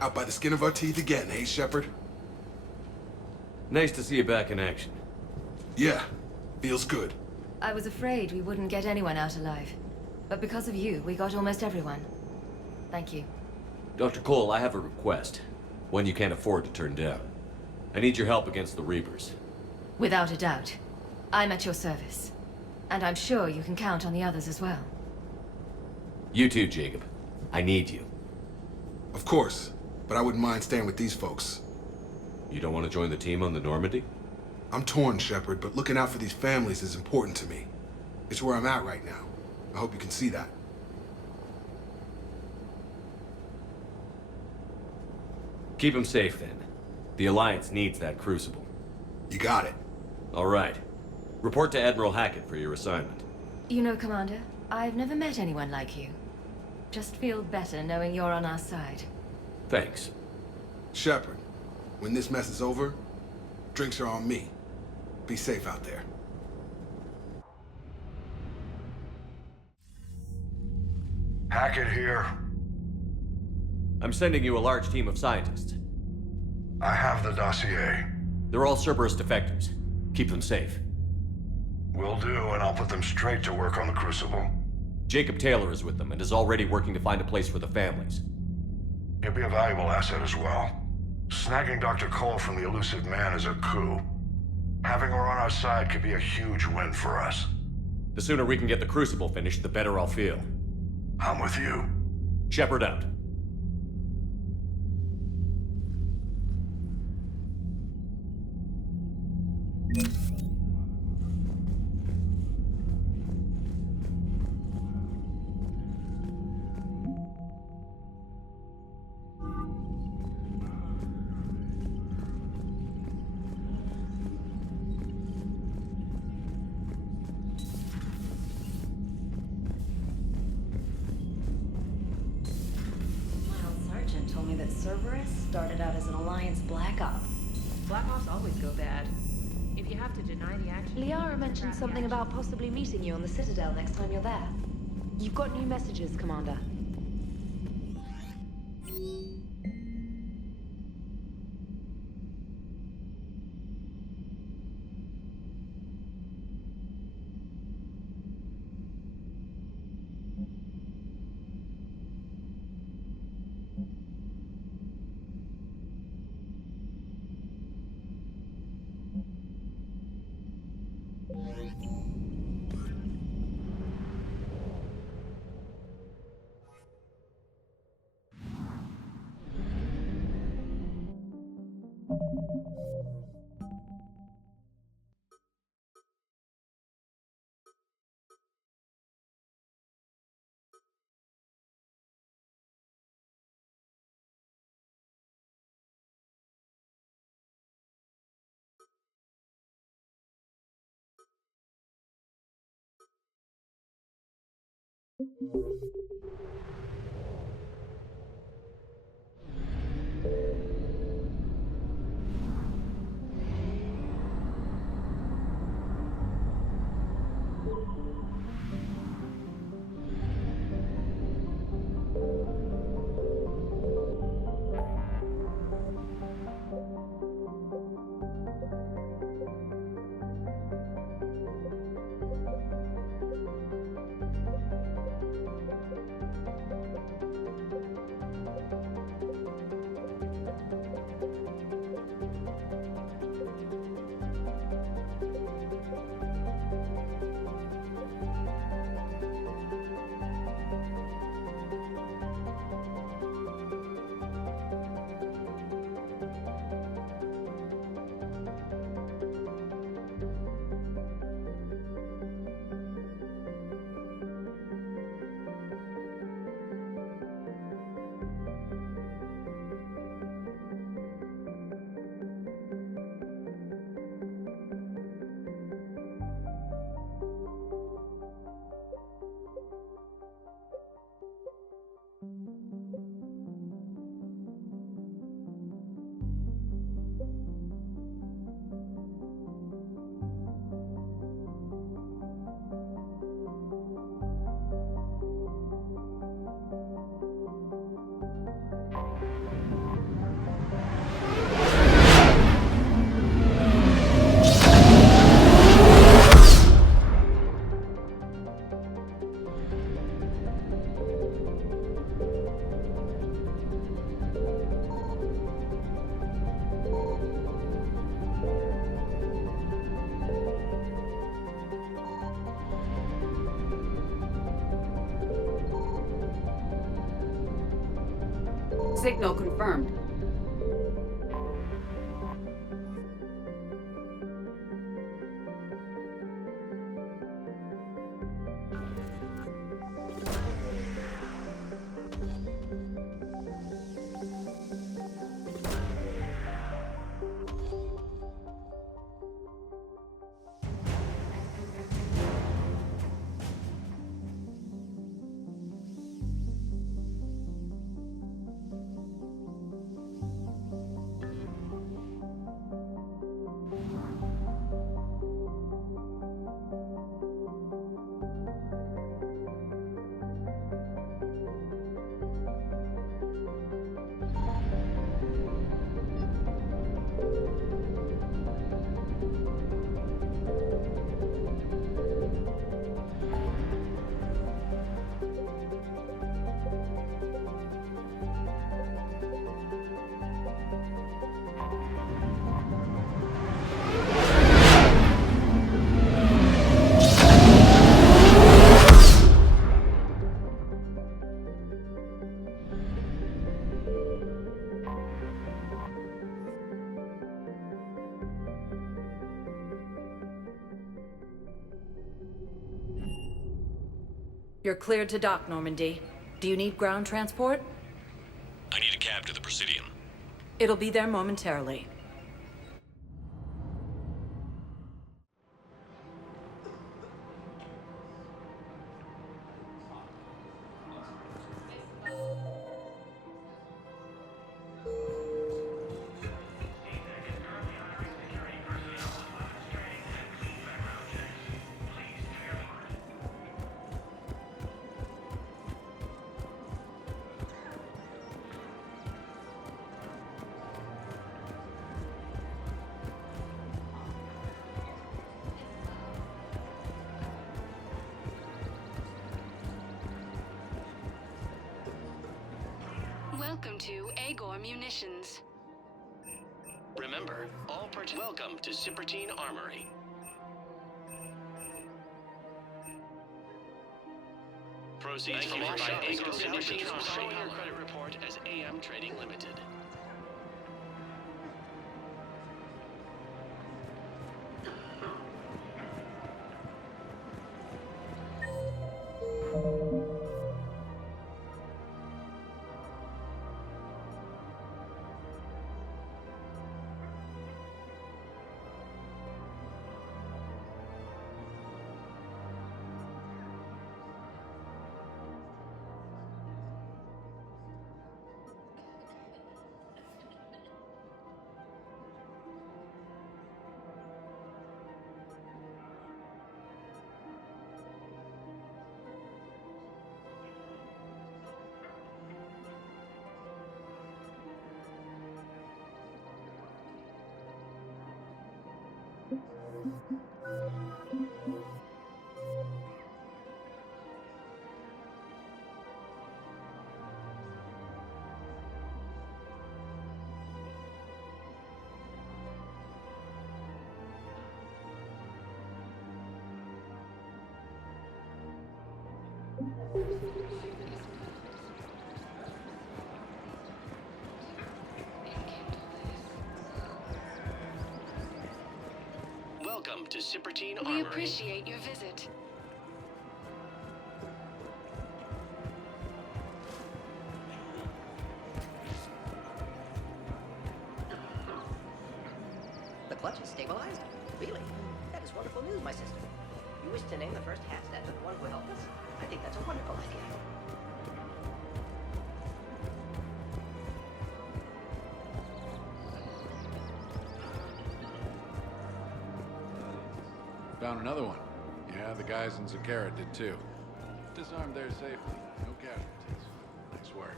Out by the skin of our teeth again, eh, Shepard? Nice to see you back in action. Yeah, feels good. I was afraid we wouldn't get anyone out alive. But because of you, we got almost everyone. Thank you. Dr. Cole, I have a request. One you can't afford to turn down. I need your help against the Reapers. Without a doubt. I'm at your service. And I'm sure you can count on the others as well. You too, Jacob. I need you. Of course, but I wouldn't mind staying with these folks. You don't want to join the team on the Normandy? I'm torn, Shepard, but looking out for these families is important to me. It's where I'm at right now. I hope you can see that. Keep him safe, then. The Alliance needs that Crucible. You got it. All right. Report to Admiral Hackett for your assignment. You know, Commander, I've never met anyone like you. Just feel better knowing you're on our side. Thanks. Shepard, when this mess is over, drinks are on me. Be safe out there. Hackett here. I'm sending you a large team of scientists. I have the dossier. They're all Cerberus defectors. Keep them safe. Will do, and I'll put them straight to work on the Crucible. Jacob Taylor is with them and is already working to find a place for the families. He'll be a valuable asset as well. Snagging Dr. Cole from the Elusive Man is a coup. Having her on our side could be a huge win for us. The sooner we can get the Crucible finished, the better I'll feel. I'm with you. Shepard out. Told me that Cerberus started out as an Alliance Black Op. Black Ops always go bad. If you have to deny the action... Liara mentioned something about possibly meeting you on the Citadel next time you're there. You've got new messages, Commander. Signal confirmed. You're cleared to dock, Normandy. Do you need ground transport? I need a cab to the Presidium. It'll be there momentarily. Welcome to Agor Munitions. Remember, welcome to Cipertine Armory. Proceeds from our Agor Munitions will show your credit report as AM Trading Limited. Welcome to Cipertine Armory. We appreciate your visit. The clutch is stabilized? Really? That is wonderful news, my sister. You wish to name the first hat stand to the one who helped us? I think that's a wonderful idea. Found another one. Yeah, the guys in Zakara did too. Disarmed there safely. No casualties. Nice work.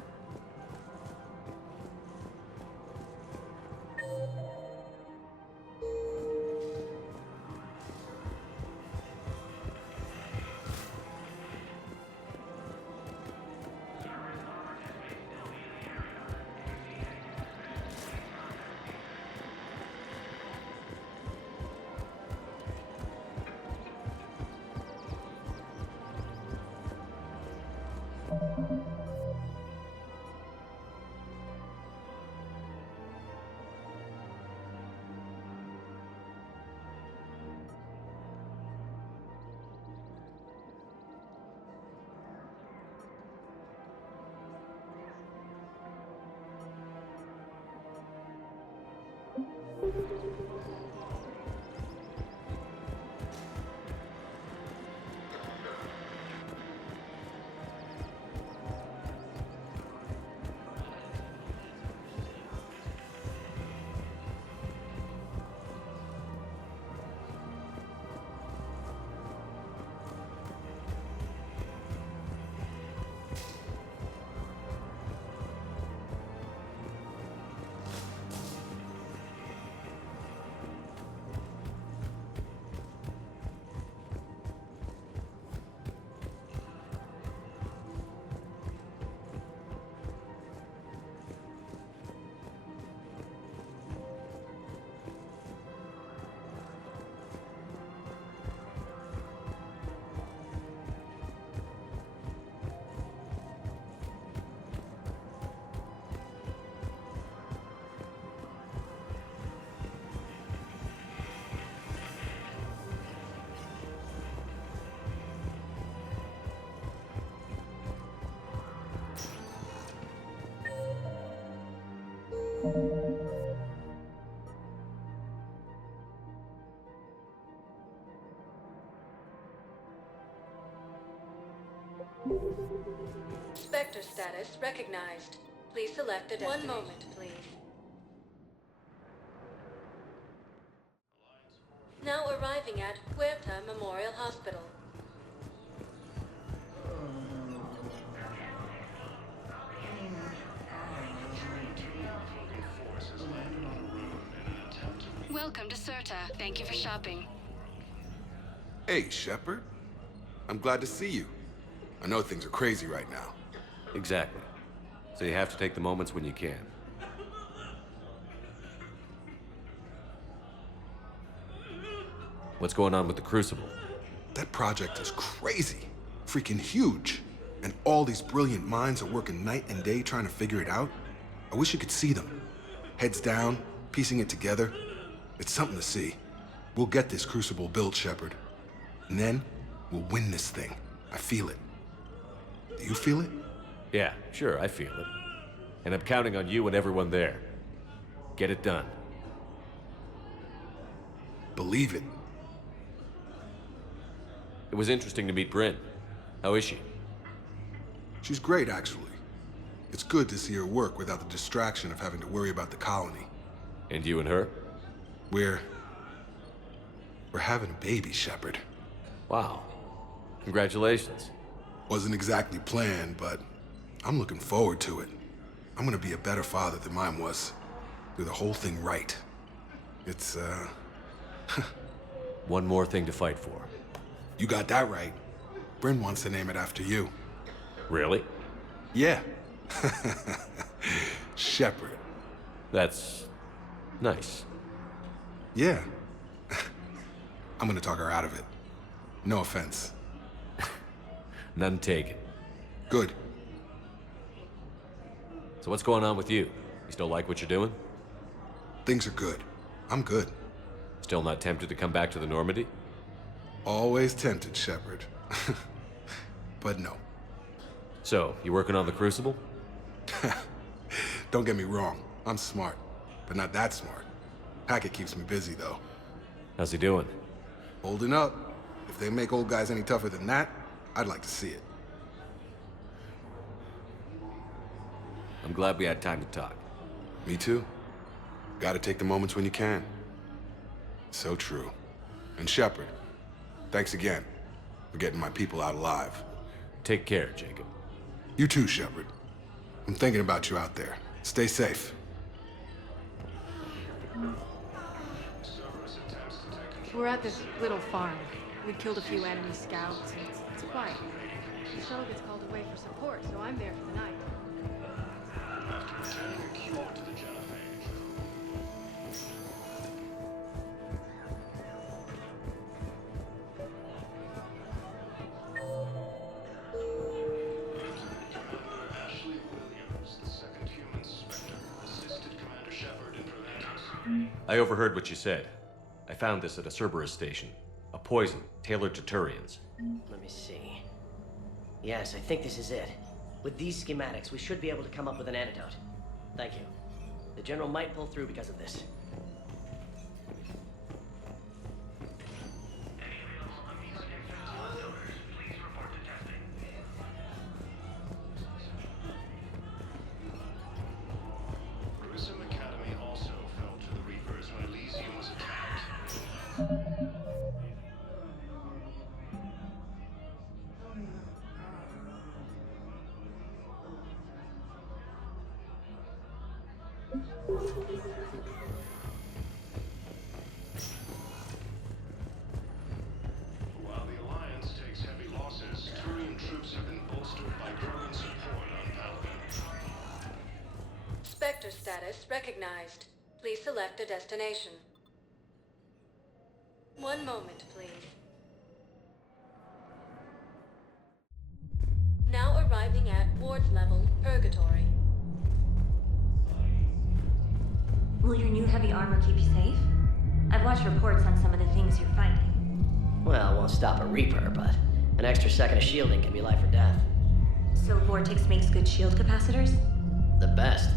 Spectre status recognized. Please select a destination. 1 moment, please. Now arriving at Huerta Memorial Hospital. Welcome to Serta. Thank you for shopping. Hey, Shepard. I'm glad to see you. I know things are crazy right now. Exactly. So you have to take the moments when you can. What's going on with the Crucible? That project is crazy. Freaking huge. And all these brilliant minds are working night and day trying to figure it out. I wish you could see them. Heads down, piecing it together. It's something to see. We'll get this Crucible built, Shepard. And then, we'll win this thing. I feel it. Do you feel it? Yeah, sure, I feel it. And I'm counting on you and everyone there. Get it done. Believe it. It was interesting to meet Bryn. How is she? She's great, actually. It's good to see her work without the distraction of having to worry about the colony. And you and her? We're having a baby, Shepard. Wow. Congratulations. Wasn't exactly planned, but I'm looking forward to it. I'm gonna be a better father than mine was. Do the whole thing right. It's, One more thing to fight for. You got that right. Bryn wants to name it after you. Really? Yeah. Shepard. That's nice. Yeah. I'm gonna talk her out of it. No offense. None taken. Good. So what's going on with you? You still like what you're doing? Things are good. I'm good. Still not tempted to come back to the Normandy? Always tempted, Shepard. But no. So, you working on the Crucible? Don't get me wrong. I'm smart, but not that smart. Hackett keeps me busy, though. How's he doing? Holding up. If they make old guys any tougher than that, I'd like to see it. I'm glad we had time to talk. Me too. Gotta take the moments when you can. So true. And Shepard, thanks again for getting my people out alive. Take care, Jacob. You too, Shepard. I'm thinking about you out there. Stay safe. We're at this little farm. We killed a few enemy scouts, and it's quiet. The shuttle gets called away for support, so I'm there for the night. After returning a cure to the genophage. Ashley Williams, the second human Spectre, assisted Commander Shepard in preventing... I overheard what you said. I found this at a Cerberus station. A poison tailored to Turians. Let me see. Yes, I think this is it. With these schematics, we should be able to come up with an antidote. Thank you. The General might pull through because of this. Grissom Academy also fell to the Reapers when Elysium was attacked. While the Alliance takes heavy losses, Turian troops have been bolstered by growing support on Palaven. Spectre status recognized. Please select a destination. 1 moment, please. Now arriving at Ward's level, Purgatory. Will your new heavy armor keep you safe? I've watched reports on some of the things you're fighting. Well, it won't stop a Reaper, but an extra second of shielding can be life or death. So Vortex makes good shield capacitors? The best.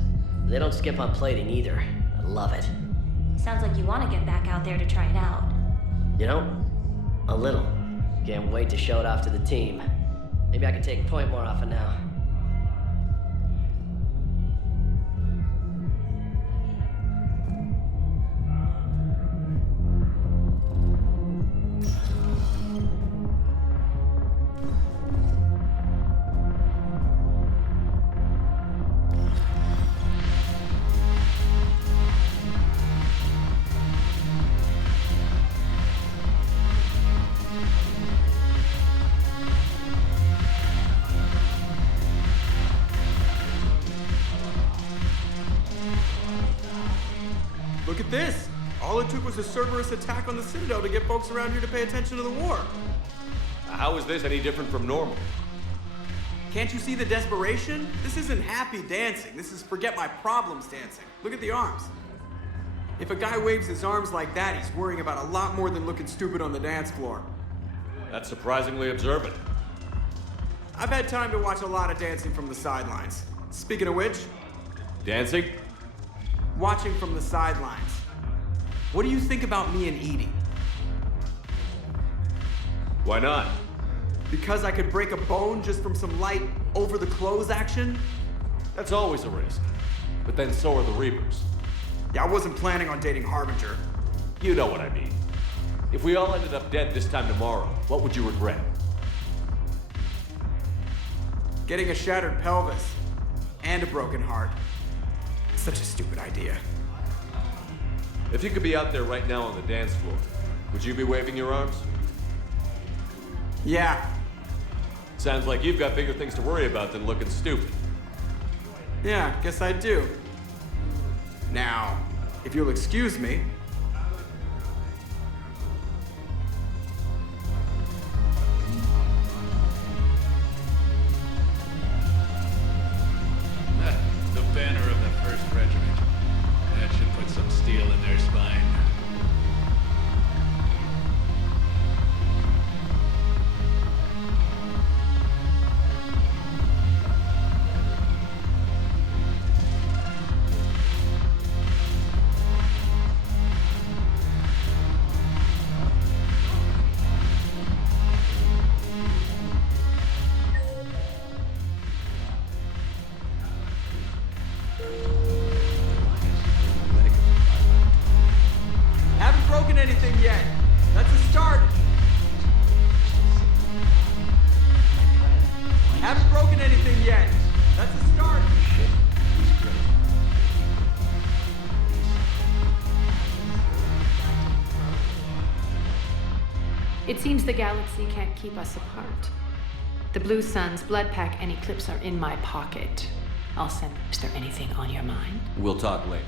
They don't skimp on plating either. I love it. Sounds like you want to get back out there to try it out. You know, a little. Can't wait to show it off to the team. Maybe I can take point more off of now. Look at this! All it took was a Cerberus attack on the Citadel to get folks around here to pay attention to the war. How is this any different from normal? Can't you see the desperation? This isn't happy dancing. This is forget my problems dancing. Look at the arms. If a guy waves his arms like that, he's worrying about a lot more than looking stupid on the dance floor. That's surprisingly observant. I've had time to watch a lot of dancing from the sidelines. Speaking of which... Dancing? Watching from the sidelines. What do you think about me and Edie? Why not? Because I could break a bone just from some light over-the-clothes action? That's always a risk. But then so are the Reapers. Yeah, I wasn't planning on dating Harbinger. You know what I mean. If we all ended up dead this time tomorrow, what would you regret? Getting a shattered pelvis. And a broken heart. Such a stupid idea. If you could be out there right now on the dance floor, would you be waving your arms? Yeah. Sounds like you've got bigger things to worry about than looking stupid. Yeah, guess I do. Now, if you'll excuse me. The banner of the 1st Regiment. That should put some steel in their spine. Haven't broken anything yet. That's a start. Haven't broken anything yet. That's a start. It seems the galaxy can't keep us apart. The Blue Suns, Blood Pack, and Eclipse are in my pocket. I'll send. Is there anything on your mind? We'll talk later.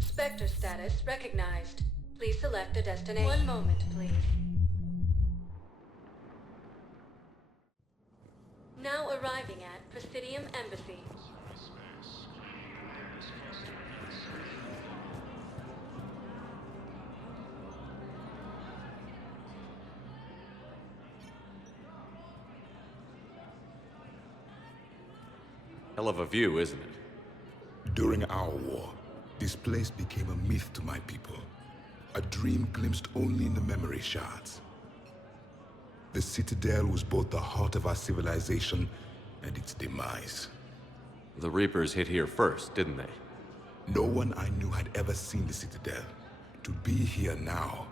Spectre status recognized. Please select a destination. One moment, please. Now arriving at Presidium Embassy. Hell of a view, isn't it? During our war, this place became a myth to my people. A dream glimpsed only in the memory shards. The Citadel was both the heart of our civilization and its demise. The Reapers hit here first, didn't they? No one I knew had ever seen the Citadel. To be here now,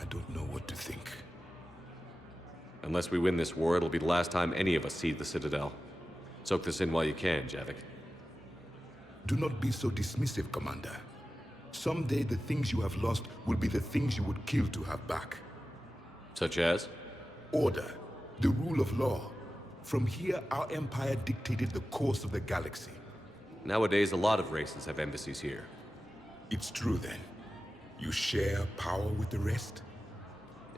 I don't know what to think. Unless we win this war, it'll be the last time any of us see the Citadel. Soak this in while you can, Javik. Do not be so dismissive, Commander. Someday the things you have lost will be the things you would kill to have back. Such as? Order, the rule of law. From here, our empire dictated the course of the galaxy. Nowadays, a lot of races have embassies here. It's true then. You share power with the rest?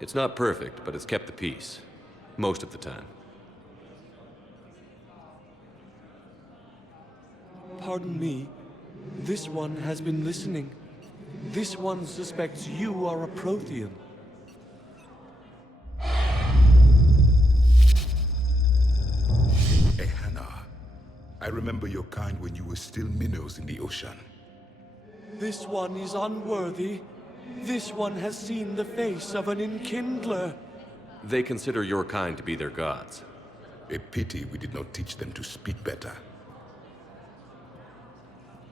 It's not perfect, but it's kept the peace. Most of the time. Pardon me. This one has been listening. This one suspects you are a Prothean. Hey, Hannah. I remember your kind when you were still minnows in the ocean. This one is unworthy. This one has seen the face of an enkindler. They consider your kind to be their gods. A pity we did not teach them to speak better.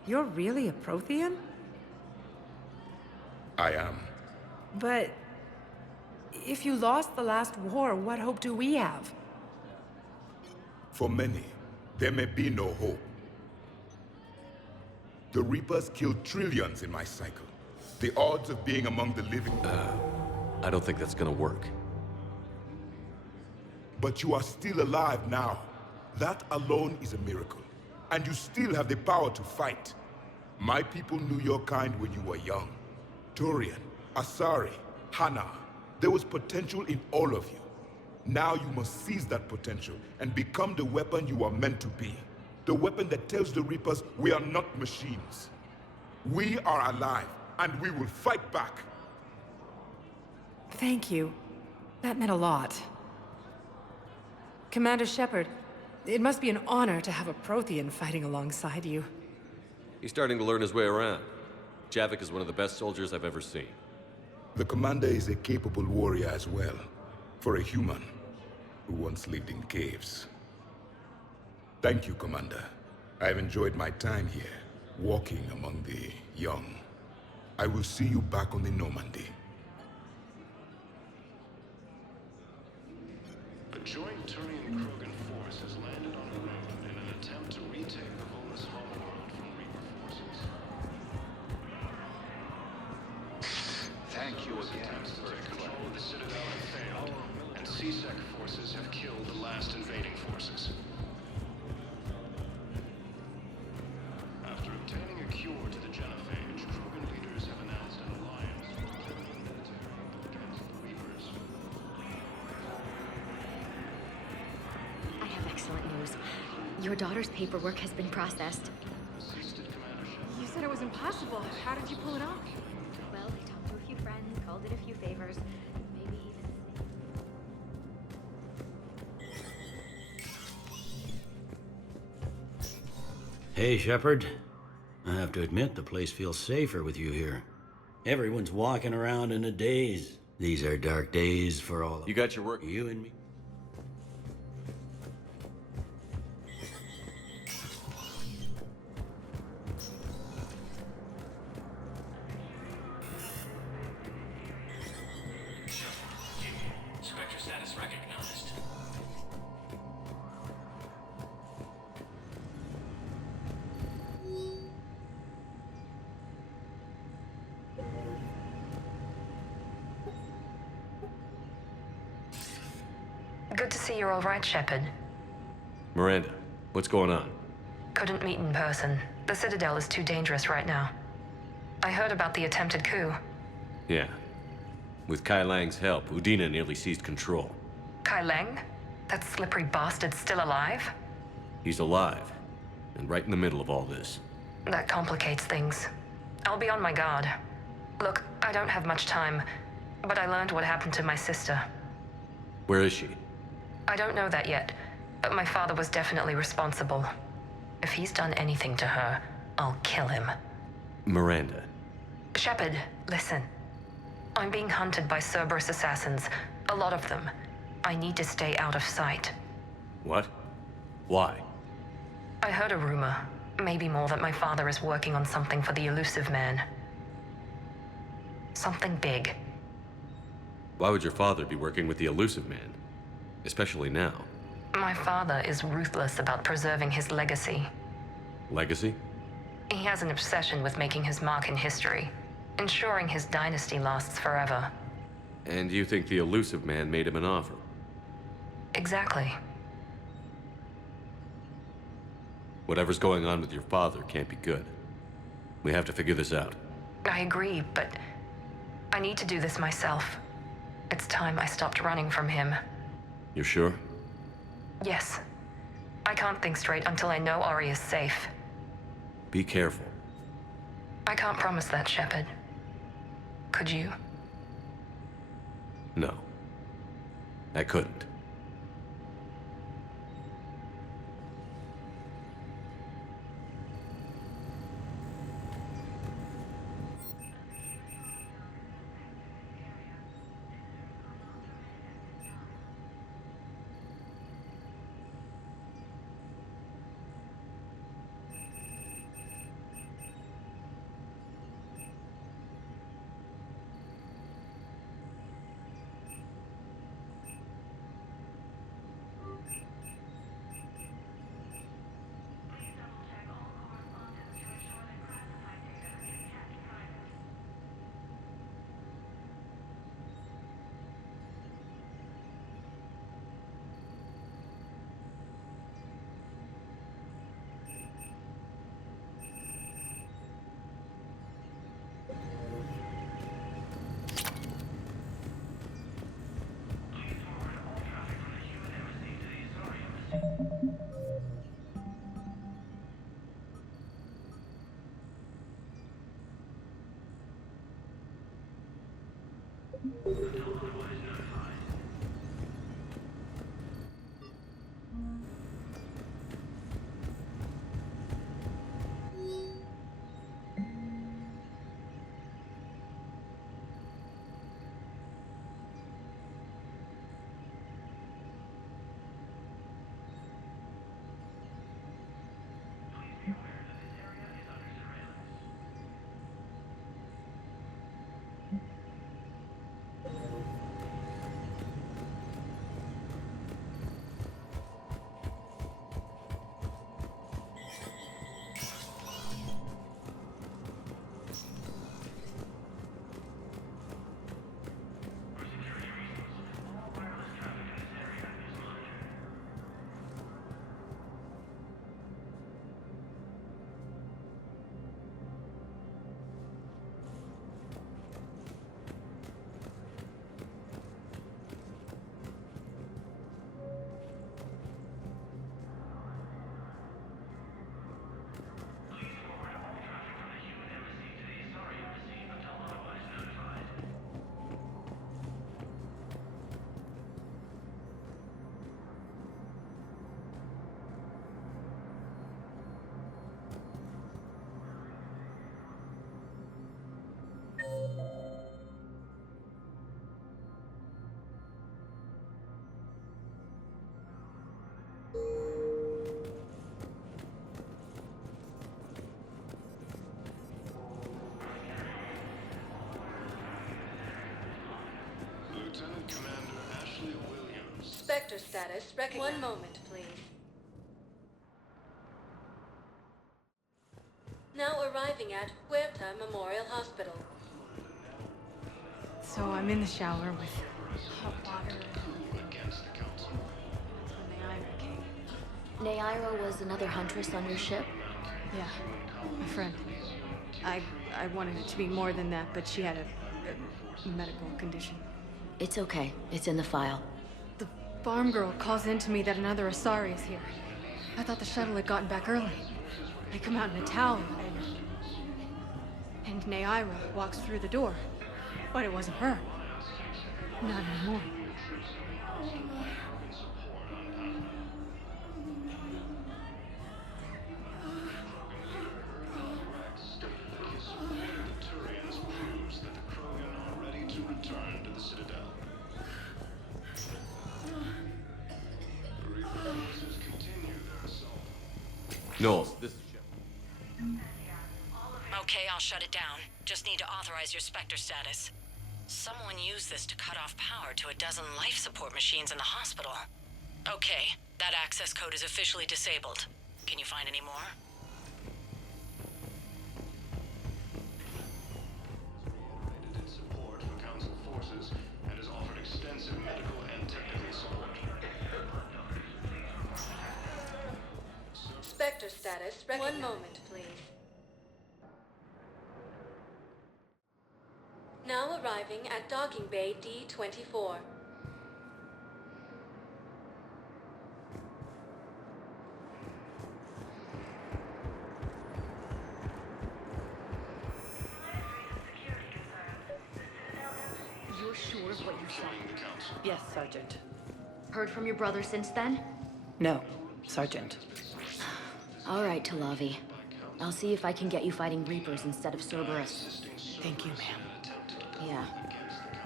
You're really a Prothean? I am. But if you lost the last war, what hope do we have? For many, there may be no hope. The Reapers killed trillions in my cycle. The odds of being among the living... I don't think that's gonna work. But you are still alive now. That alone is a miracle. And you still have the power to fight. My people knew your kind when you were young. Turian, Asari, Hannah. There was potential in all of you. Now you must seize that potential and become the weapon you are meant to be. The weapon that tells the Reapers we are not machines. We are alive, and we will fight back. Thank you. That meant a lot. Commander Shepard, it must be an honor to have a Prothean fighting alongside you. He's starting to learn his way around. Javik is one of the best soldiers I've ever seen. The commander is a capable warrior as well, for a human who once lived in caves. Thank you, Commander. I've enjoyed my time here, walking among the young. I will see you back on the Normandy. A joint Turian-Krogan force has landed on a road in an attempt to retake the Volus homeworld from Reaper forces. Thank you again. Attempts to take control of the Citadel have failed, and CSEC forces have killed the last invading forces. After obtaining a cure to the genophage, Krogan leaders have announced an alliance with the military against the Reapers. I have excellent news. Your daughter's paperwork has been processed. You said it was impossible. How did you pull it off? Well, I talked to a few friends, called it a few favors. Maybe even... Hey, Shepard. I have to admit, the place feels safer with you here. Everyone's walking around in a daze. These are dark days for all of us. You got your work. You and me. Spectre status recognized. Good to see you're all right, Shepard. Miranda, what's going on? Couldn't meet in person. The Citadel is too dangerous right now. I heard about the attempted coup. Yeah. With Kai Lang's help, Udina nearly seized control. Kai Leng? That slippery bastard's still alive? He's alive, and right in the middle of all this. That complicates things. I'll be on my guard. Look, I don't have much time, but I learned what happened to my sister. Where is she? I don't know that yet, but my father was definitely responsible. If he's done anything to her, I'll kill him. Miranda. Shepard, listen. I'm being hunted by Cerberus assassins. A lot of them. I need to stay out of sight. What? Why? I heard a rumor, maybe more, that my father is working on something for the Elusive Man. Something big. Why would your father be working with the Elusive Man? Especially now. My father is ruthless about preserving his legacy. Legacy? He has an obsession with making his mark in history, ensuring his dynasty lasts forever. And you think the Elusive Man made him an offer? Exactly. Whatever's going on with your father can't be good. We have to figure this out. I agree, but I need to do this myself. It's time I stopped running from him. You're sure? Yes. I can't think straight until I know Ari is safe. Be careful. I can't promise that, Shepard. Could you? No. I couldn't. Lieutenant Commander Ashley Williams. Spectre status recognized. One moment, please. Now arriving at Huerta Memorial Hospital. So I'm in the shower with hot water Against the council. when Neira came. Neira was another huntress on your ship? Yeah, my friend. I wanted it to be more than that, but she had a medical condition. It's okay. It's in the file. The farm girl calls in to me that another Asari is here. I thought the shuttle had gotten back early. They come out in a towel, and Neira walks through the door. But it wasn't her. Not anymore. Knowles, this is Shepard. Okay, I'll shut it down. Just need to authorize your Spectre status. Someone used this to cut off power to a dozen life support machines in the hospital. Okay, that access code is officially disabled. Can you find any more? Reiterated its support for Council forces and has offered extensive medical and technical support. Spectre status recognized. One moment, please. Now arriving at docking bay D-24. You're sure of what you said? Yes, Sergeant. Heard from your brother since then? No, Sergeant. All right, Talavi. I'll see if I can get you fighting Reapers instead of Cerberus. Thank you, ma'am. Yeah.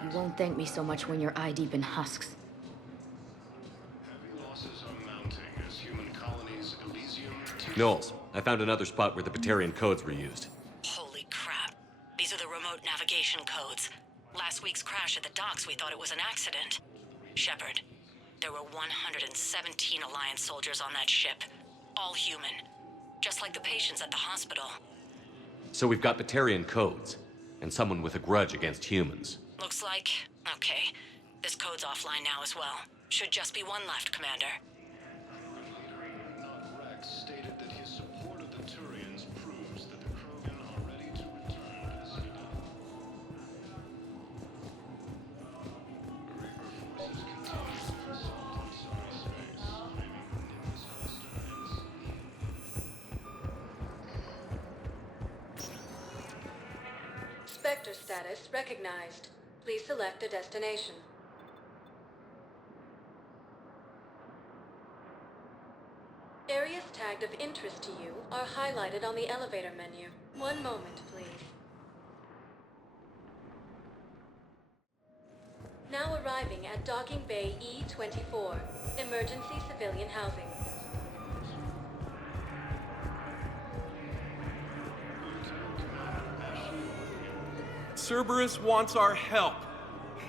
You won't thank me so much when you're eye-deep in husks. Heavy losses are mounting as human colonies Elysium... Knowles, I found another spot where the Batarian codes were used. Holy crap. These are the remote navigation codes. Last week's crash at the docks, we thought it was an accident. Shepard, there were 117 Alliance soldiers on that ship. All human. Just like the patients at the hospital. So we've got Batarian codes, and someone with a grudge against humans. Looks like... okay. This code's offline now as well. Should just be one left, Commander. Not Rex stated that his support of the Turians proves that the Krogan are ready to return to the Citadel. The Reaper forces continue to assault inside space, claiming numerous hostiles. Spectre status recognized. Please select a destination. Areas tagged of interest to you are highlighted on the elevator menu. One moment, please. Now arriving at Docking Bay E-24, Emergency Civilian Housing. Cerberus wants our help.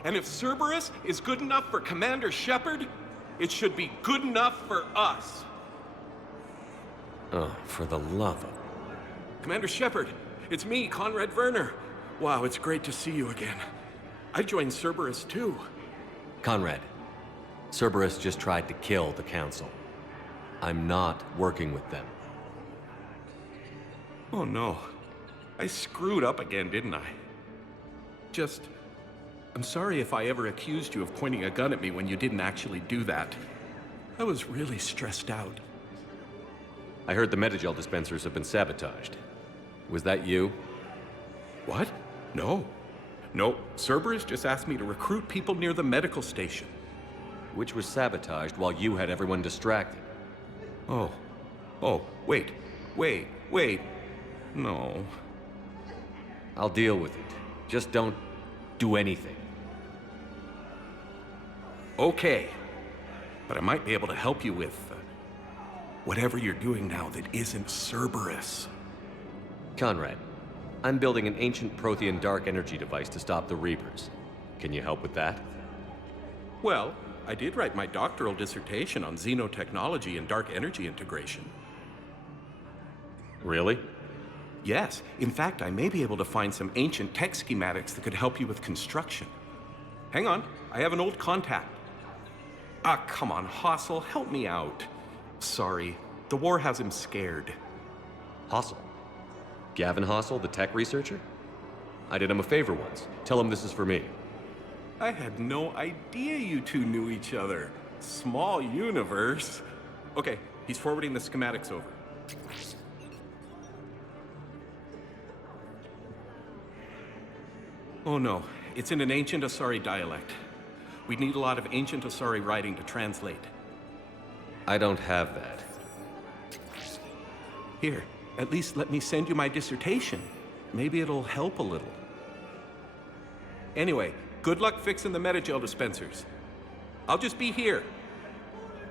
And if Cerberus is good enough for Commander Shepard, it should be good enough for us. Oh, for the love of... Commander Shepard, it's me, Conrad Werner. Wow, it's great to see you again. I joined Cerberus too. Conrad, Cerberus just tried to kill the Council. I'm not working with them. Oh no. I screwed up again, didn't I? I'm sorry if I ever accused you of pointing a gun at me when you didn't actually do that. I was really stressed out. I heard the Medigel dispensers have been sabotaged. Was that you? What? No. No, Cerberus just asked me to recruit people near the medical station. Which was sabotaged while you had everyone distracted. Oh, wait. No. I'll deal with it. Just don't do anything. Okay. But I might be able to help you with whatever you're doing now that isn't Cerberus. Conrad, I'm building an ancient Prothean dark energy device to stop the Reapers. Can you help with that? Well, I did write my doctoral dissertation on xenotechnology and dark energy integration. Really? Yes. In fact, I may be able to find some ancient tech schematics that could help you with construction. Hang on, I have an old contact. Ah, come on, Hossel, help me out. Sorry, the war has him scared. Hossel? Gavin Hossel, the tech researcher? I did him a favor once. Tell him this is for me. I had no idea you two knew each other. Small universe. Okay, he's forwarding the schematics over. Oh no, it's in an ancient Asari dialect. We'd need a lot of ancient Asari writing to translate. I don't have that. Here, at least let me send you my dissertation. Maybe it'll help a little. Anyway, good luck fixing the Medigel dispensers. I'll just be here.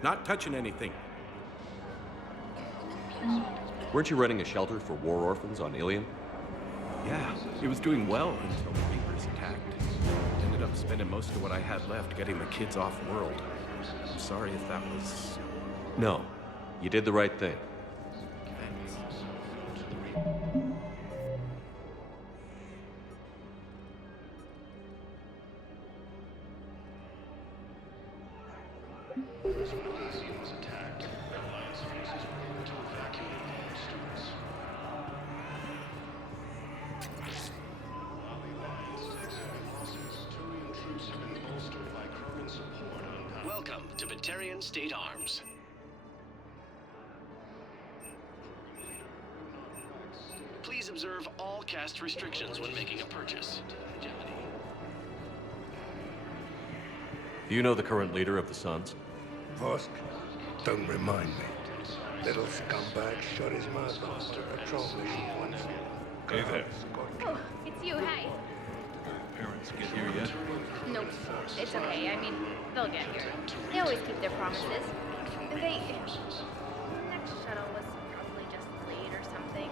Not touching anything. Weren't you running a shelter for war orphans on Ilium? Yeah, it was doing well until the Reapers attacked. Ended up spending most of what I had left getting the kids off-world. I'm sorry if that was... No, you did the right thing. Thanks. When Elysium was attacked, Alliance forces were able to evacuate all students. While the Alliance takes heavy losses, Turian troops have been bolstered by Krogan support on Pal. Welcome to Batarian State Arms. Please observe all caste restrictions when making a purchase. Do you know the current leader of the Suns? Vosk, don't remind me. Little scumbag shut his mouth after a patrol mission once. Hey there. Oh, it's you, hi. Parents get here yet? Nope, it's okay. I mean, they'll get here. They always keep their promises. The next shuttle was probably just late or something.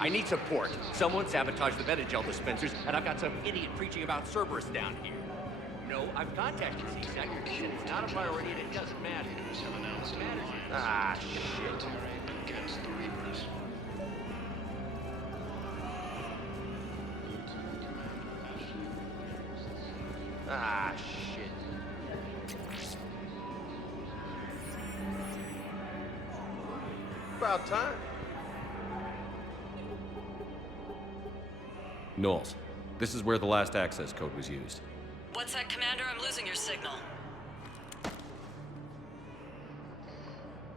I need support. Someone sabotaged the Metagel dispensers, and I've got some idiot preaching about Cerberus down here. No, I've contacted CSEC. It's not a priority, and it doesn't matter. Ah, shit. Against the Reapers. Ah, shit. About time. Knowles, this is where the last access code was used. What's that, Commander? I'm losing your signal.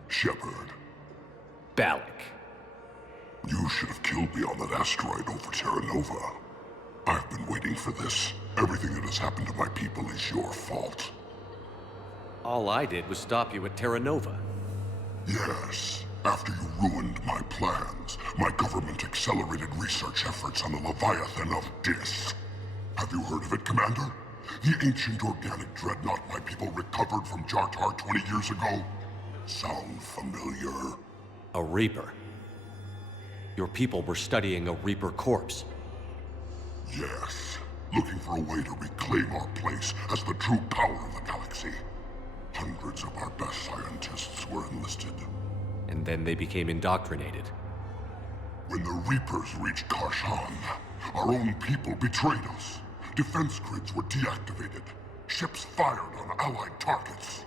Shepard. Balak. You should have killed me on that asteroid over Terra Nova. I've been waiting for this. Everything that has happened to my people is your fault. All I did was stop you at Terra Nova. Yes. After you ruined my plans, my government accelerated research efforts on the Leviathan of Dis. Have you heard of it, Commander? The ancient organic dreadnought my people recovered from Jartar 20 years ago? Sound familiar? A Reaper. Your people were studying a Reaper corpse. Yes. Looking for a way to reclaim our place as the true power of the galaxy. Hundreds of our best scientists were enlisted. And then they became indoctrinated. When the Reapers reached Karshan, our own people betrayed us. Defense grids were deactivated. Ships fired on Allied targets.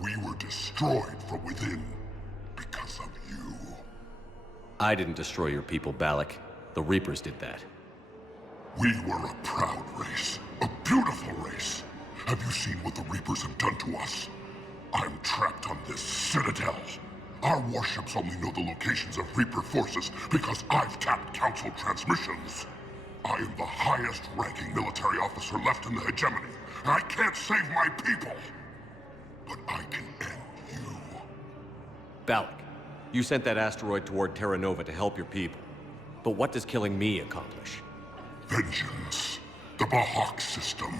We were destroyed from within because of you. I didn't destroy your people, Balak. The Reapers did that. We were a proud race. A beautiful race. Have you seen what the Reapers have done to us? I'm trapped on this citadel. Our warships only know the locations of Reaper forces because I've tapped Council transmissions. I am the highest-ranking military officer left in the hegemony, and I can't save my people. But I can end you. Balak, you sent that asteroid toward Terra Nova to help your people. But what does killing me accomplish? Vengeance. The Bahak system,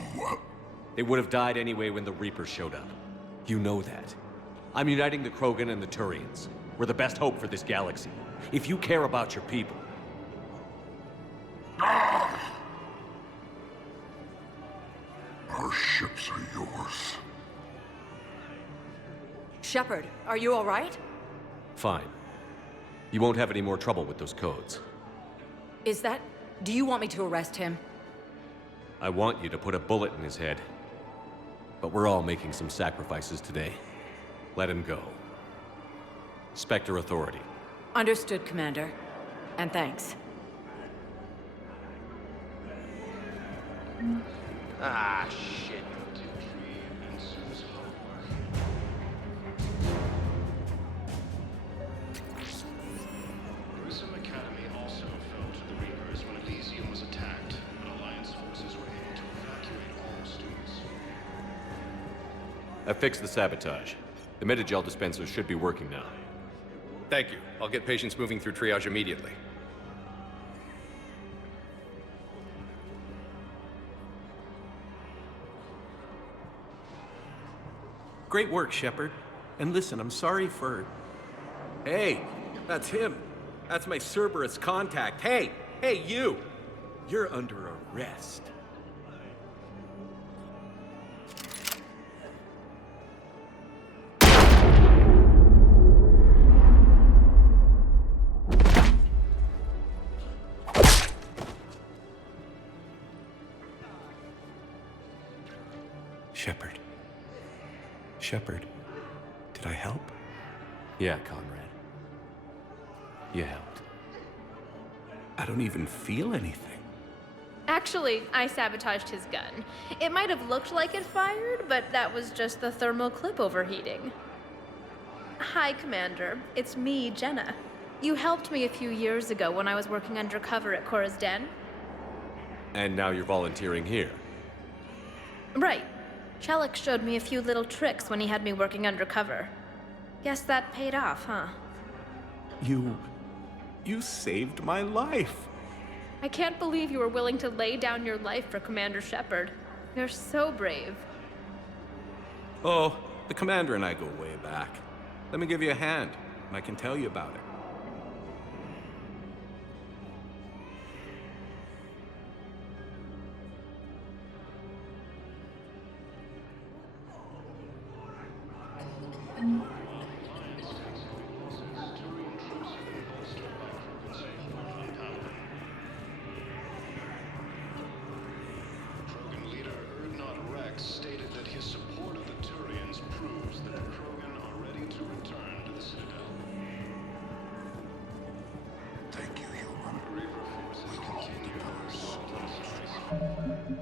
They would have died anyway when the Reapers showed up. You know that. I'm uniting the Krogan and the Turians. We're the best hope for this galaxy. If you care about your people... Our ships are yours. Shepard, are you all right? Fine. You won't have any more trouble with those codes. Is that... Do you want me to arrest him? I want you to put a bullet in his head. But we're all making some sacrifices today. Let him go. Spectre Authority. Understood, Commander. And thanks. Ah, shit. Grissom Academy also fell to the Reapers when Elysium was attacked, but Alliance forces were able to evacuate all students. I fixed the sabotage. The Metagel dispensers should be working now. Thank you. I'll get patients moving through triage immediately. Great work, Shepard. And listen, I'm sorry for... Hey, that's him. That's my Cerberus contact. Hey, you! You're under arrest. Shepard, did I help? Yeah, Conrad. You helped. I don't even feel anything. Actually, I sabotaged his gun. It might have looked like it fired, but that was just the thermal clip overheating. Hi, Commander. It's me, Jenna. You helped me a few years ago when I was working undercover at Cora's Den. And now you're volunteering here. Right. Shellick showed me a few little tricks when he had me working undercover. Guess that paid off, huh? You saved my life. I can't believe you were willing to lay down your life for Commander Shepard. You're so brave. Oh, the commander and I go way back. Let me give you a hand, and I can tell you about it. Krogan leader Urdnot Rex stated that his support of the Turians proves that the Krogan are ready to return to the Citadel. Thank you, human. Reaper forces continue their assault on the space.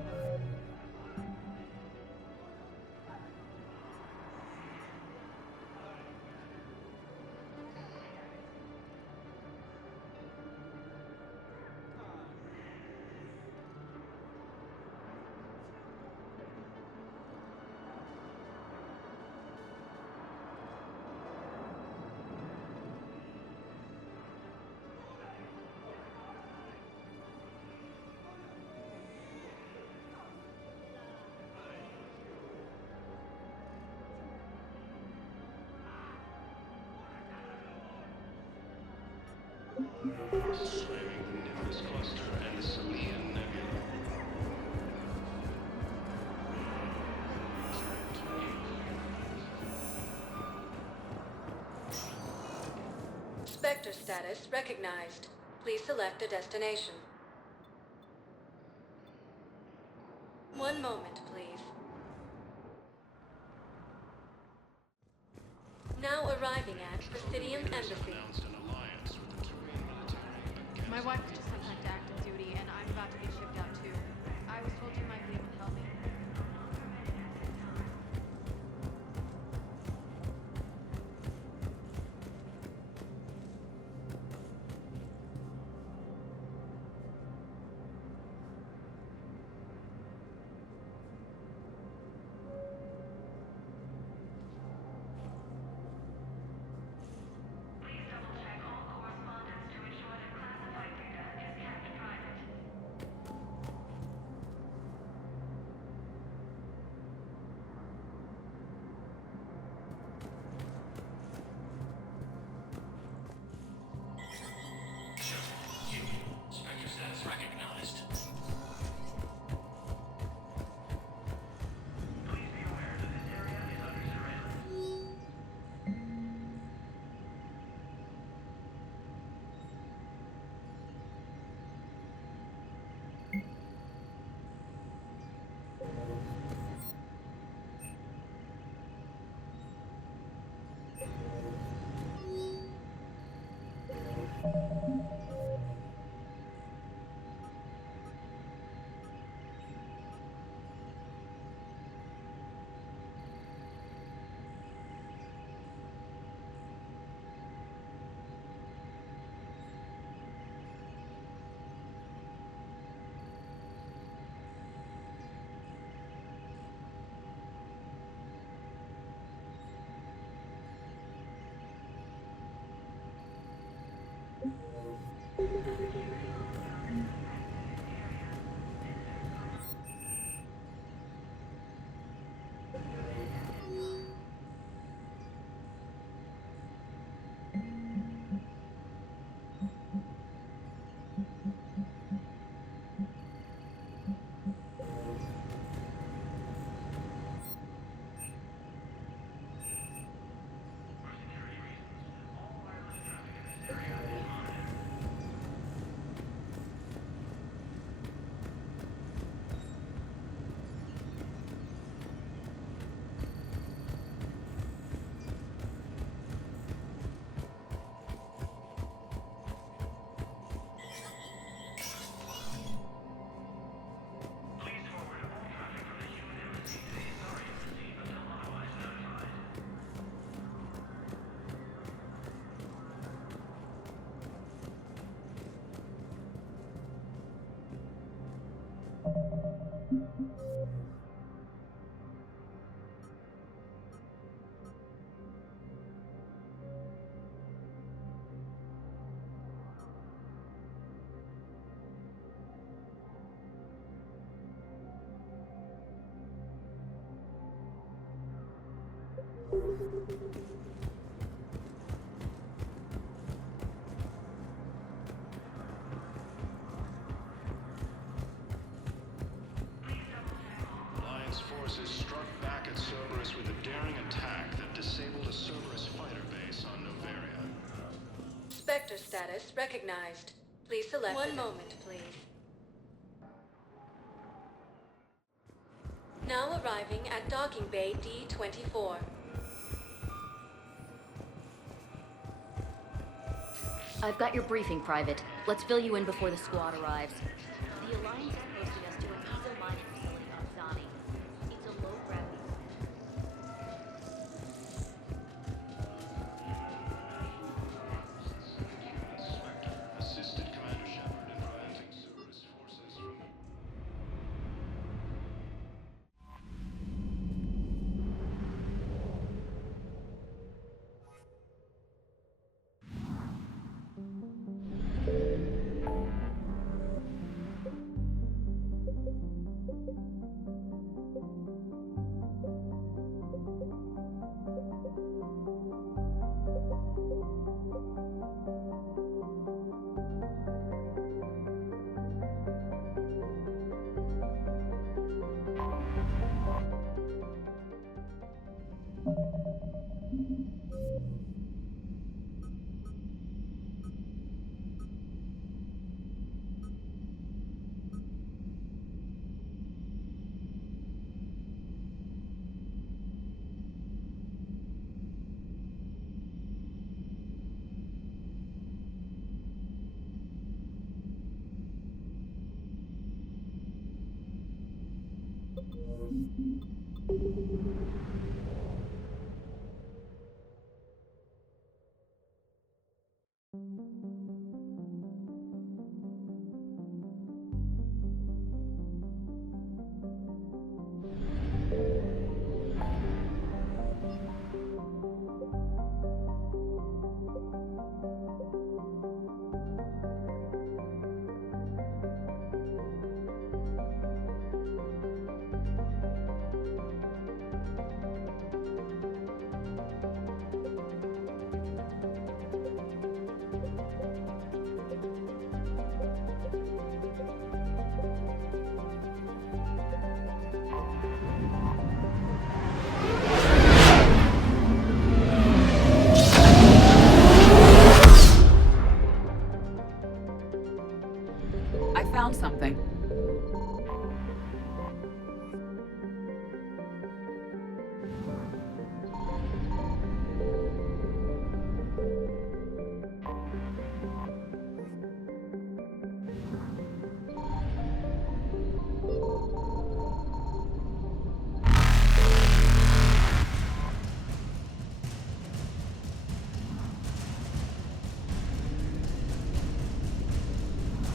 Slamming the Nimbus cluster and the Salian Nebula. Spectre status recognized. Please select a destination. One moment, please. Now arriving at Presidium Embassy. My wife just went back to active duty, and I'm about to get shipped out too. I was told you might be able to help me. Please double check all correspondence to ensure that classified data is kept Alliance forces struck back at Cerberus with a daring attack that disabled a Cerberus fighter base on Noveria. Spectre status recognized. Please select. One moment, please. Now arriving at docking bay D-24. I've got your briefing, Private. Let's fill you in before the squad arrives. The Alliance is posting us to a diesel mining facility on Zani. It's a low-gravity... Assisted Commander Shepard in preventing Cerberus forces from... I found something.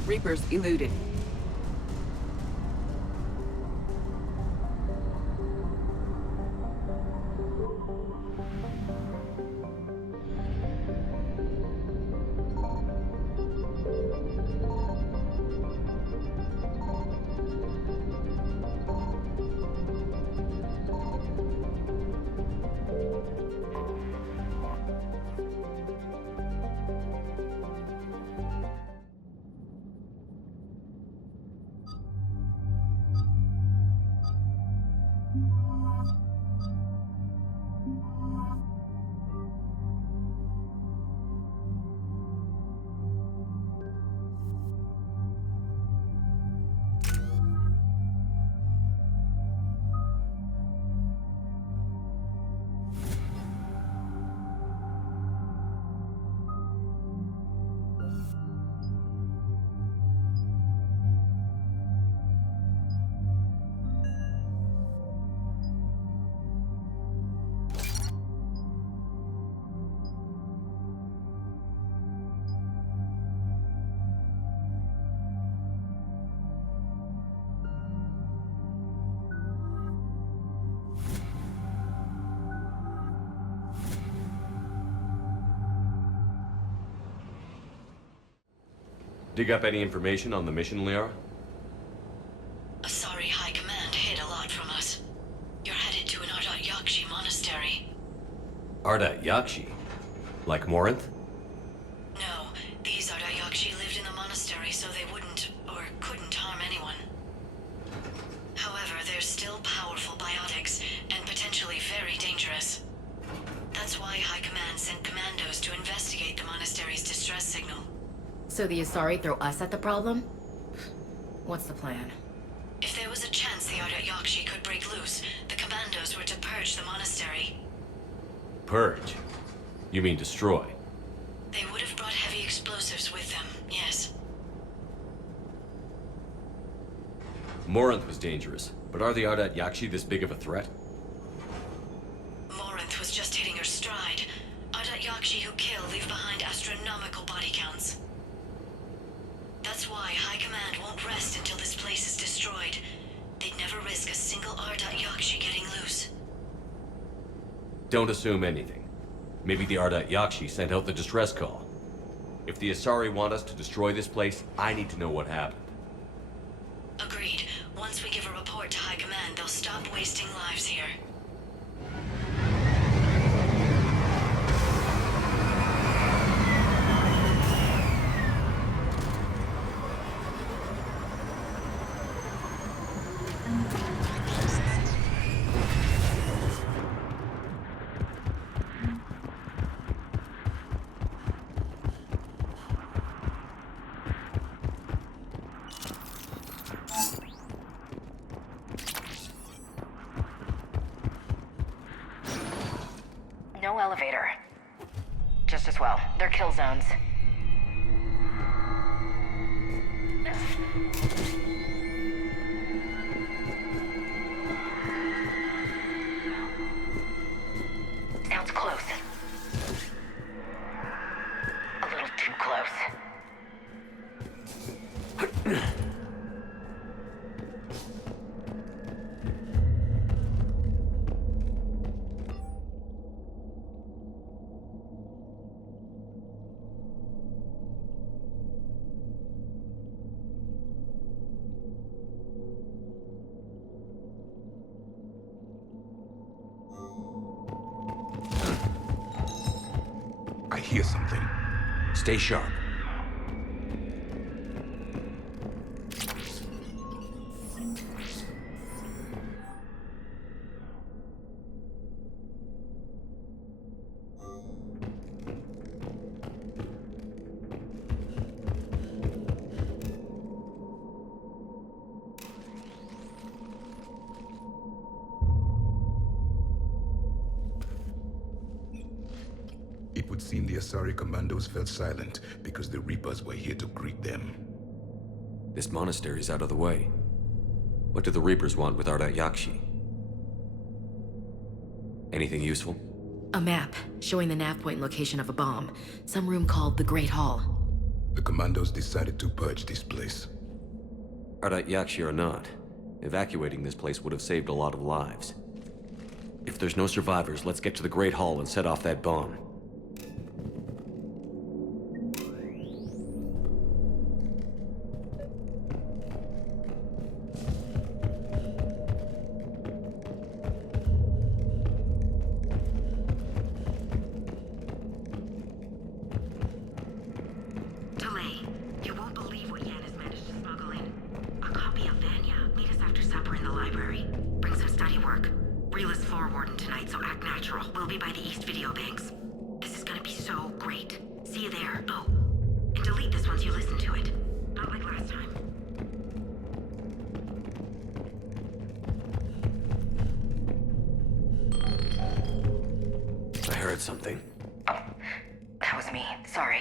Reapers eluded. Dig up any information on the mission, Liara? Asari High Command hid a lot from us. You're headed to an Ardat Yakshi monastery. Ardat Yakshi? Like Morinth? No, these Ardat Yakshi lived in the monastery so they wouldn't, or couldn't harm anyone. However, they're still powerful biotics, and potentially very dangerous. That's why High Command sent commandos to investigate the monastery's distress signal. So the Asari throw us at the problem? What's the plan? If there was a chance the Ardat Yakshi could break loose, the commandos were to purge the monastery. Purge? You mean destroy? They would have brought heavy explosives with them, yes. Morinth was dangerous, but are the Ardat Yakshi this big of a threat? Morinth was just hitting her stride. Ardat Yakshi who kill leave behind astronomical body counts. That's why High Command won't rest until this place is destroyed. They'd never risk a single Ardat Yakshi getting loose. Don't assume anything. Maybe the Ardat Yakshi sent out the distress call. If the Asari want us to destroy this place, I need to know what happened. Agreed. Once we give a report to High Command, they'll stop wasting lives here. No elevator. Just as well. They're kill zones. Sounds close. A little too close. I hear something. Stay sharp. It would seem the Asari commandos fell silent because the Reapers were here to greet them. This monastery's out of the way. What do the Reapers want with Ardat Yakshi? Anything useful? A map showing the nav point location of a bomb. Some room called the Great Hall. The commandos decided to purge this place. Ardat Yakshi or not, evacuating this place would have saved a lot of lives. If there's no survivors, let's get to the Great Hall and set off that bomb. Something. Oh, that was me. Sorry.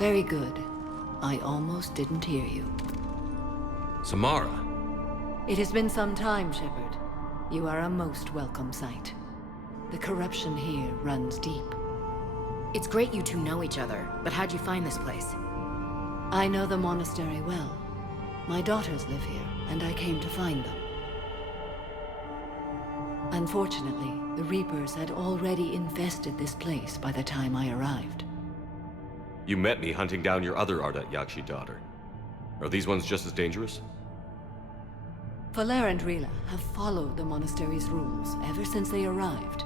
Very good. I almost didn't hear you. Samara. It has been some time, Shepard. You are a most welcome sight. The corruption here runs deep. It's great you two know each other, but how'd you find this place? I know the monastery well. My daughters live here, and I came to find them. Unfortunately, the Reapers had already infested this place by the time I arrived. You met me hunting down your other Ardat Yakshi daughter. Are these ones just as dangerous? Falere and Rila have followed the monastery's rules ever since they arrived.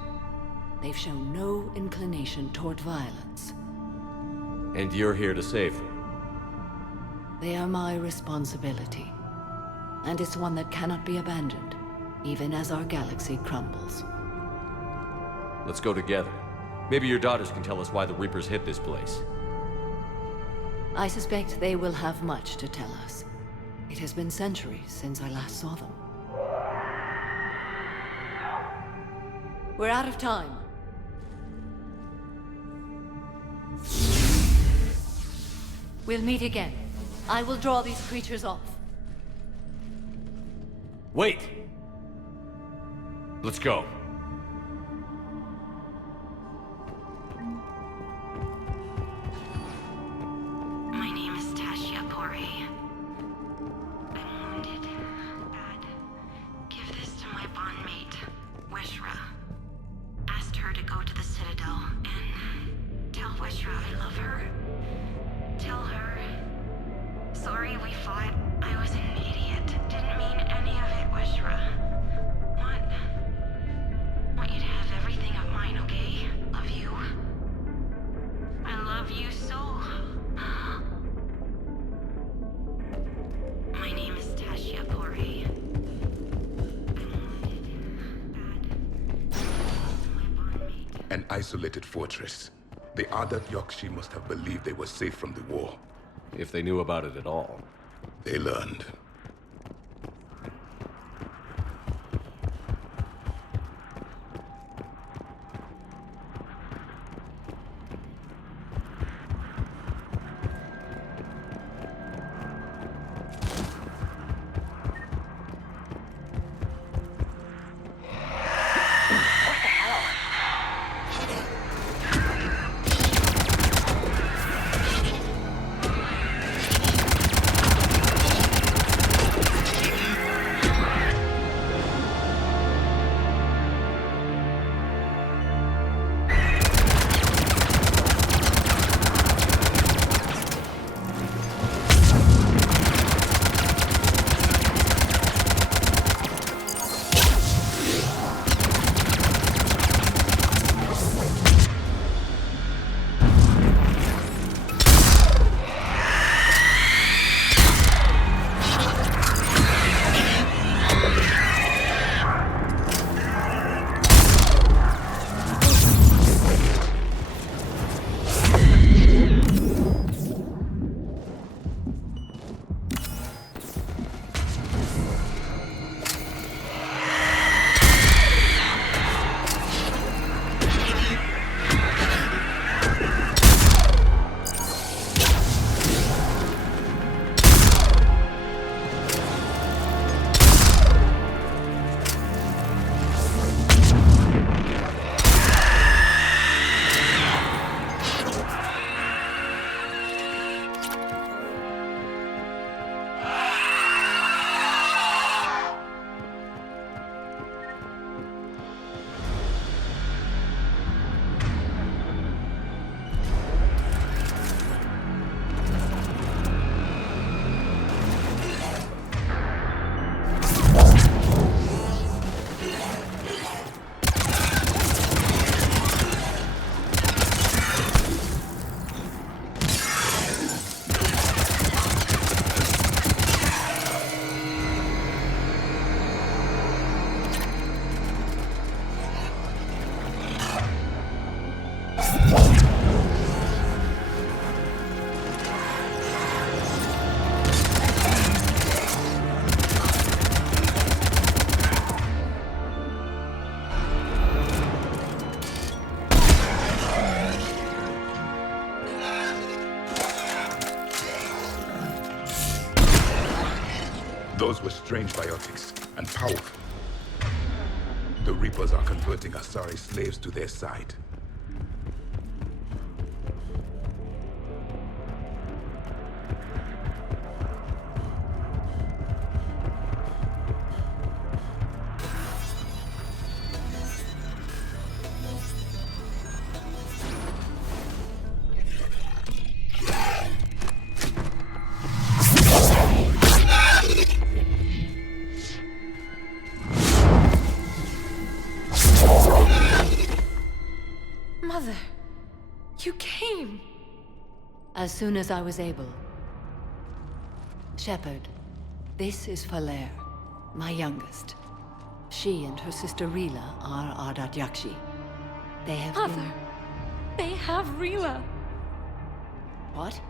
They've shown no inclination toward violence. And you're here to save them? They are my responsibility. And it's one that cannot be abandoned, even as our galaxy crumbles. Let's go together. Maybe your daughters can tell us why the Reapers hit this place. I suspect they will have much to tell us. It has been centuries since I last saw them. We're out of time. We'll meet again. I will draw these creatures off. Wait! Let's go. My name is Tashia Pori. I'm wounded. Bad. Give this to my bondmate, Weshra. Asked her to go to the Citadel and tell Weshra I love her. Tell her. Sorry we fought. I was an idiot. Didn't mean any of it, Weshra. Want you to have everything of mine, okay? Love you. I love you so. My name is Tashia Pori. An isolated fortress. The Ardat Yakshi must have believed they were safe from the war. If they knew about it at all. They learned. and powerful. The Reapers are converting Asari slaves to their side. Mother, you came. As soon as I was able. Shepard, this is Falere, my youngest. She and her sister Rila are Ardat Yakshi. They have Mother, they have Rila. What?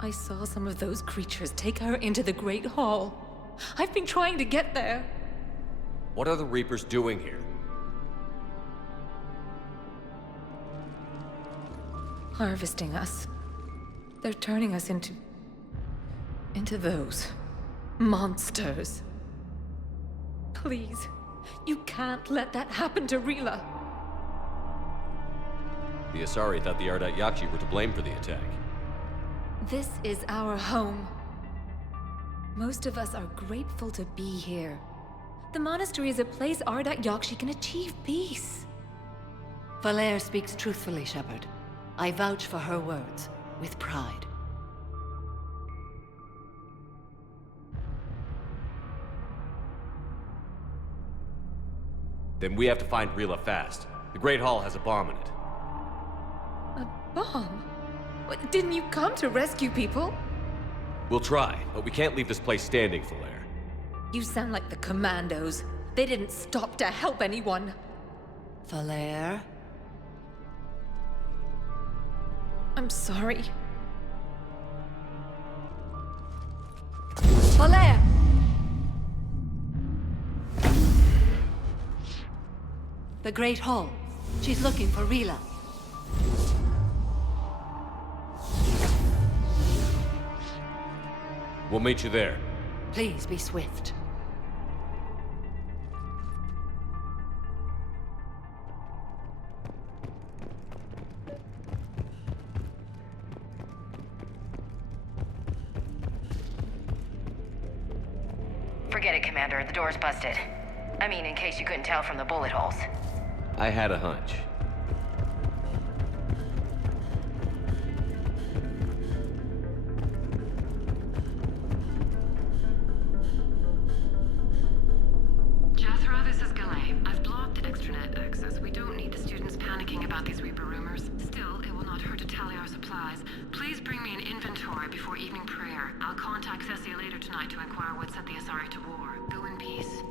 I saw some of those creatures take her into the Great Hall. I've been trying to get there. What are the Reapers doing here? Harvesting us. They're turning us into those monsters. Please, you can't let that happen to Rila. The Asari thought the Ardat Yakshi were to blame for the attack. This is our home. Most of us are grateful to be here. The monastery is a place Ardat Yakshi can achieve peace. Falere speaks truthfully, Shepard. I vouch for her words, with pride. Then we have to find Rila fast. The Great Hall has a bomb in it. A bomb? What, didn't you come to rescue people? We'll try, but we can't leave this place standing, Falere. You sound like the Commandos. They didn't stop to help anyone. Falere? I'm sorry. Falere! The Great Hall. She's looking for Rila. We'll meet you there. Please be swift. Forget it, Commander. The door's busted. I mean, in case you couldn't tell from the bullet holes. I had a hunch. Jethro, this is Galay. I've blocked extranet access. We don't need the students panicking about these Reaper rumors. Still, it will not hurt to tally our supplies. Please bring me an inventory before evening prayer. I'll contact Cessia later tonight to inquire what set the Asari to war. Go in peace.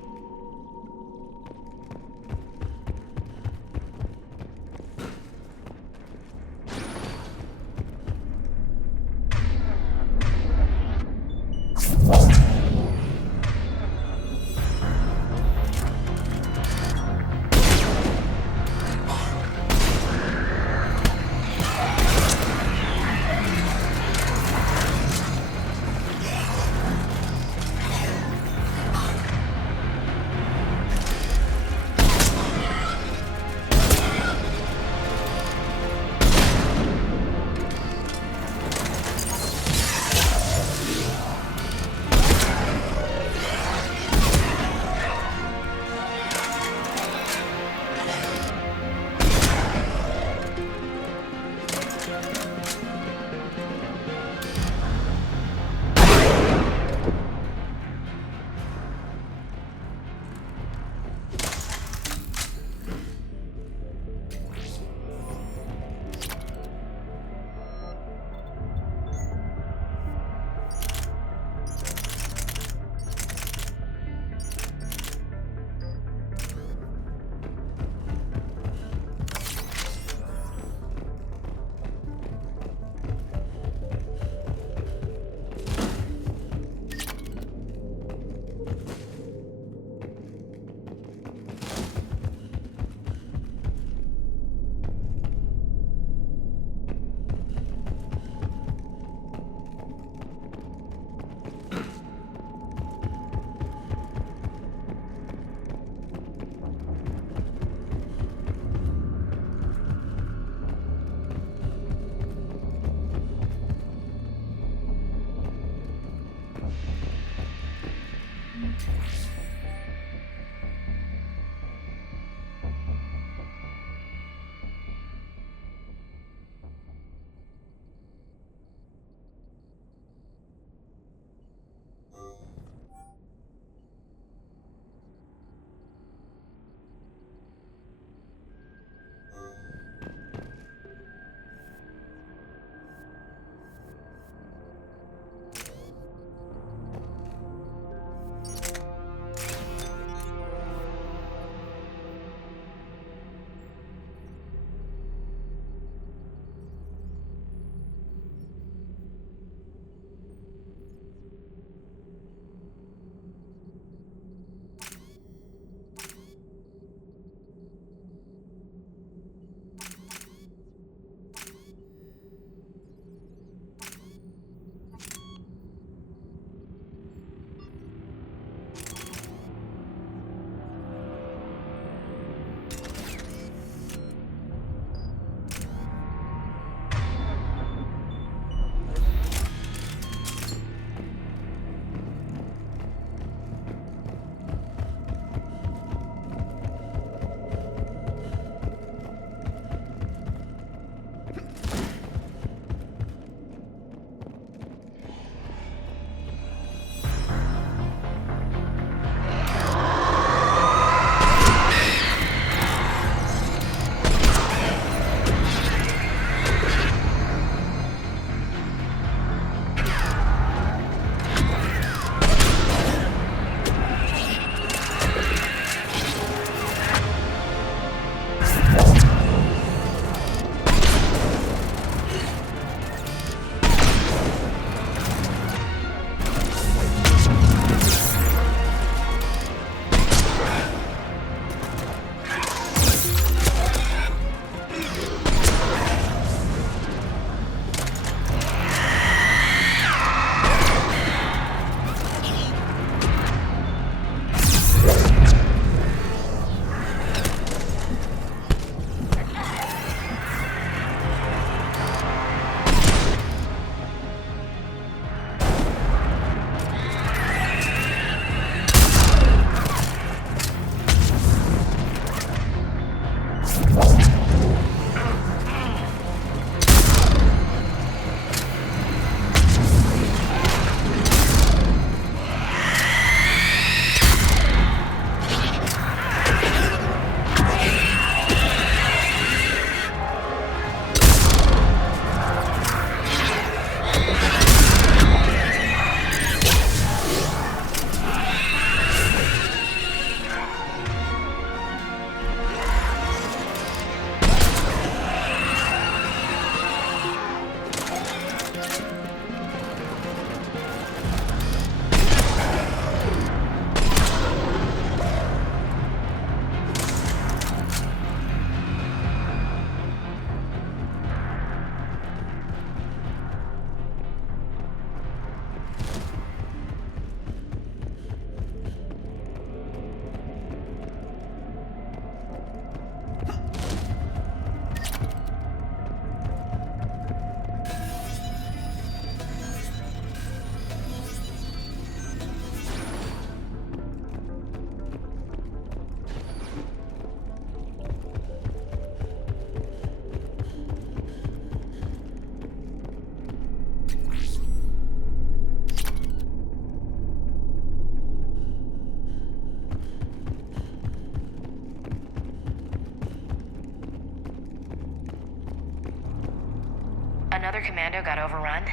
another commando got overrun?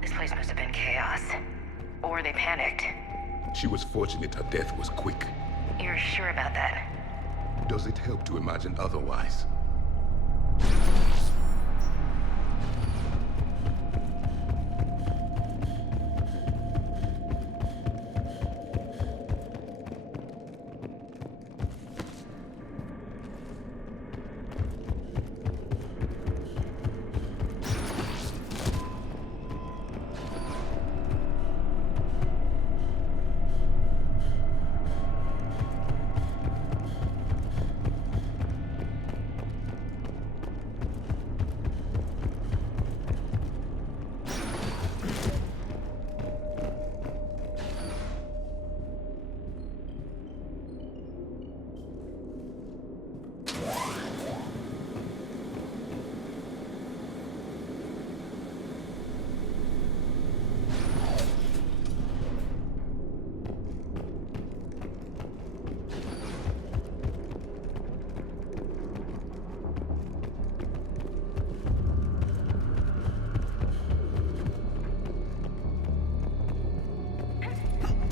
This place must have been chaos. Or they panicked. She was fortunate her death was quick. You're sure about that? Does it help to imagine otherwise?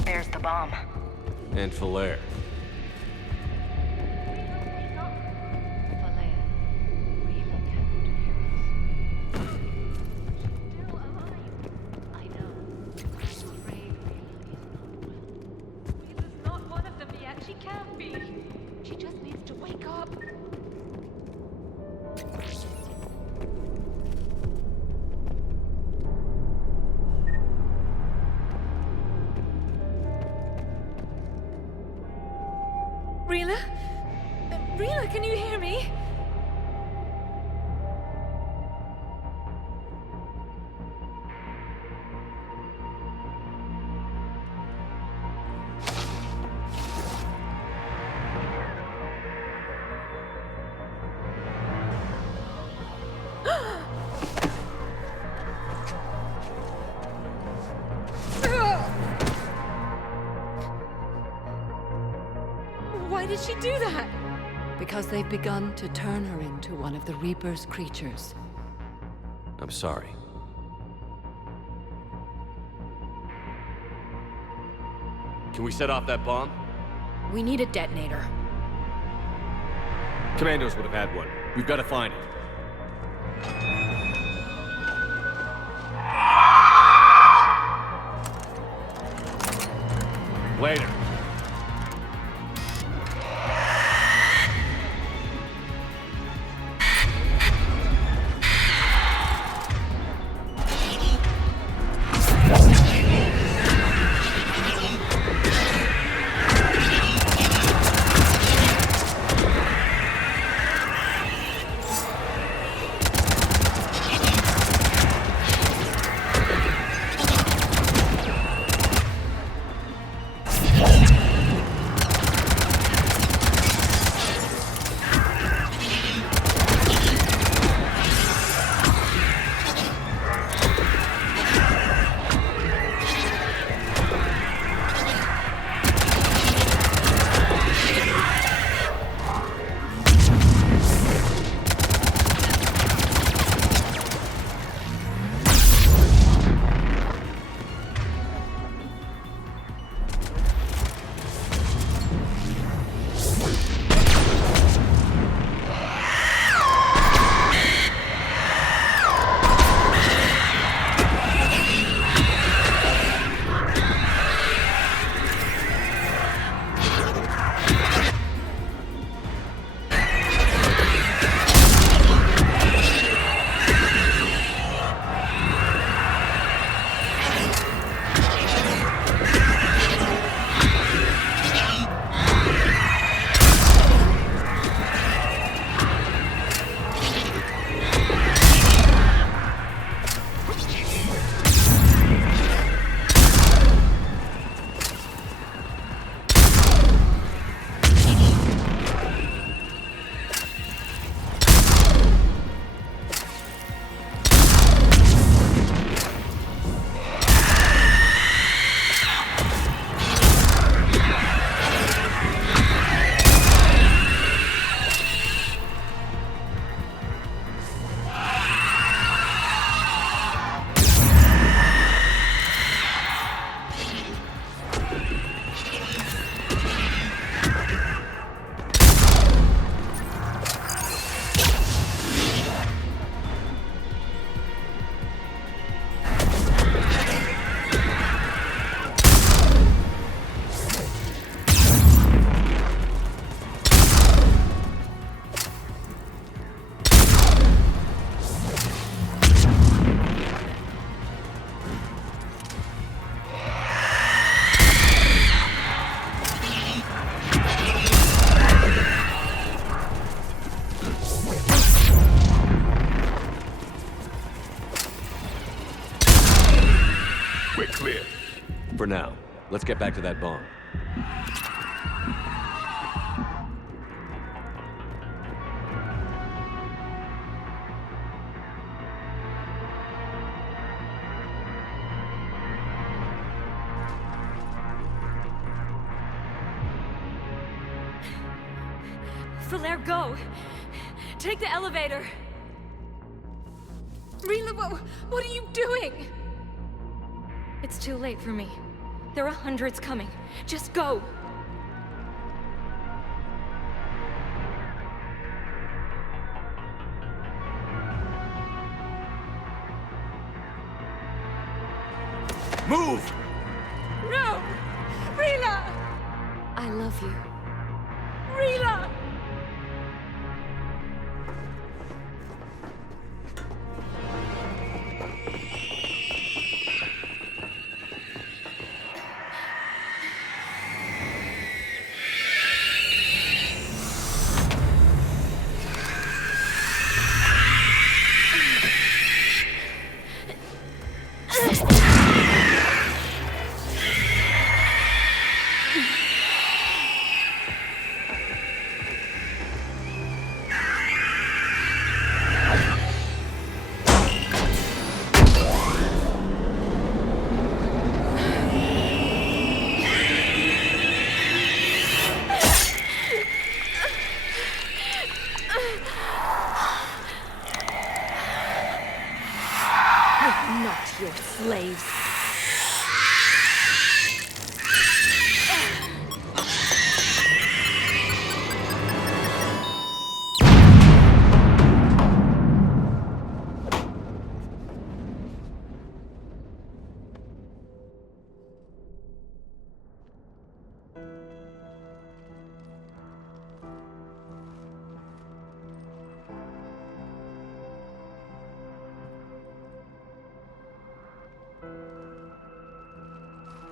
There's the bomb. And Falaire. Rila? Rila, can you hear me? Why did she do that? Because they've begun to turn her into one of the Reaper's creatures. I'm sorry. Can we set off that bomb? We need a detonator. Commandos would have had one. We've got to find it. Later. Let's get back to that bomb. Falaire, go! Take the elevator! Rila, what are you doing? It's too late for me. There are hundreds coming. Just go! Move! No! Rila! I love you. Rila! Not your slaves.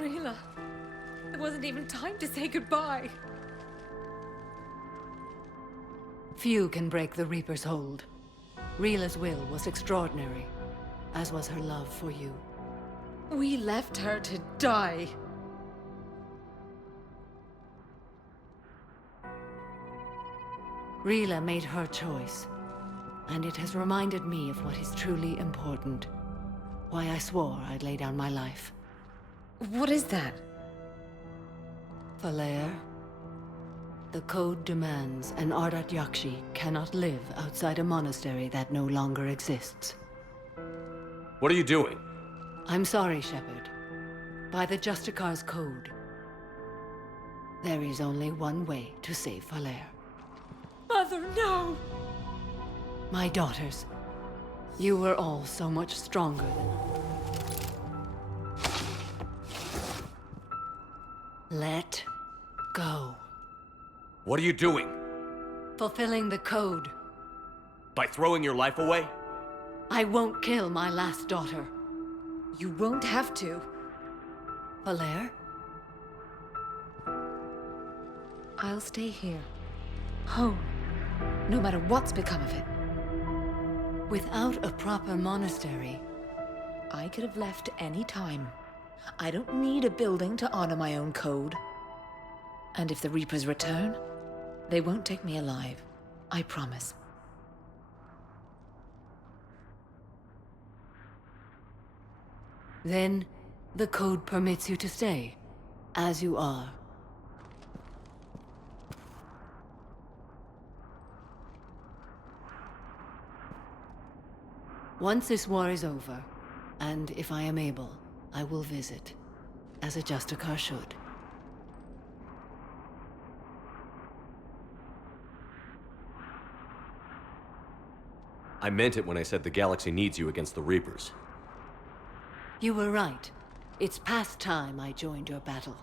Rila, there wasn't even time to say goodbye. Few can break the Reaper's hold. Rila's will was extraordinary, as was her love for you. We left her to die. Rila made her choice, and it has reminded me of what is truly important. Why I swore I'd lay down my life. What is that? Falaire, the code demands an Ardat Yakshi cannot live outside a monastery that no longer exists. What are you doing? I'm sorry, Shepard. By the Justicar's code, there is only one way to save Falaire. Mother, no! My daughters, you were all so much stronger than... Let go. What are you doing? Fulfilling the code. By throwing your life away? I won't kill my last daughter. You won't have to. Falaire? I'll stay here. Home. No matter what's become of it. Without a proper monastery... I could have left any time. I don't need a building to honor my own code. And if the Reapers return, they won't take me alive. I promise. Then, the code permits you to stay, as you are. Once this war is over, and if I am able, I will visit, as a Justicar should. I meant it when I said the galaxy needs you against the Reapers. You were right. It's past time I joined your battle.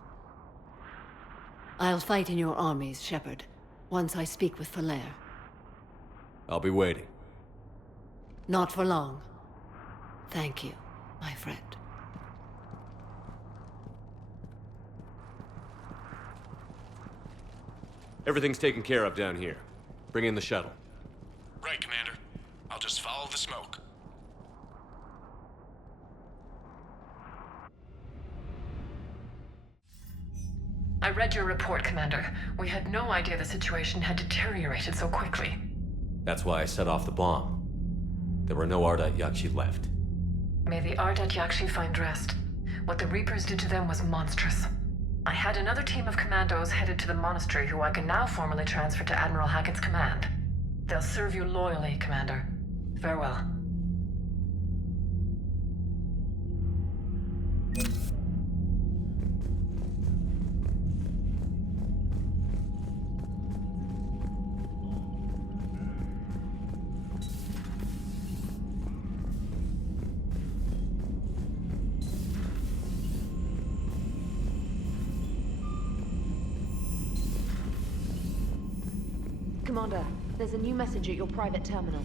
I'll fight in your armies, Shepard, once I speak with Falaire. I'll be waiting. Not for long. Thank you, my friend. Everything's taken care of down here. Bring in the shuttle. Right, Commander. I'll just follow the smoke. I read your report, Commander. We had no idea the situation had deteriorated so quickly. That's why I set off the bomb. There were no Ardat Yakshi left. May the Ardat Yakshi find rest. What the Reapers did to them was monstrous. I had another team of commandos headed to the monastery who I can now formally transfer to Admiral Hackett's command. They'll serve you loyally, Commander. Farewell. Commander, there's a new message at your private terminal.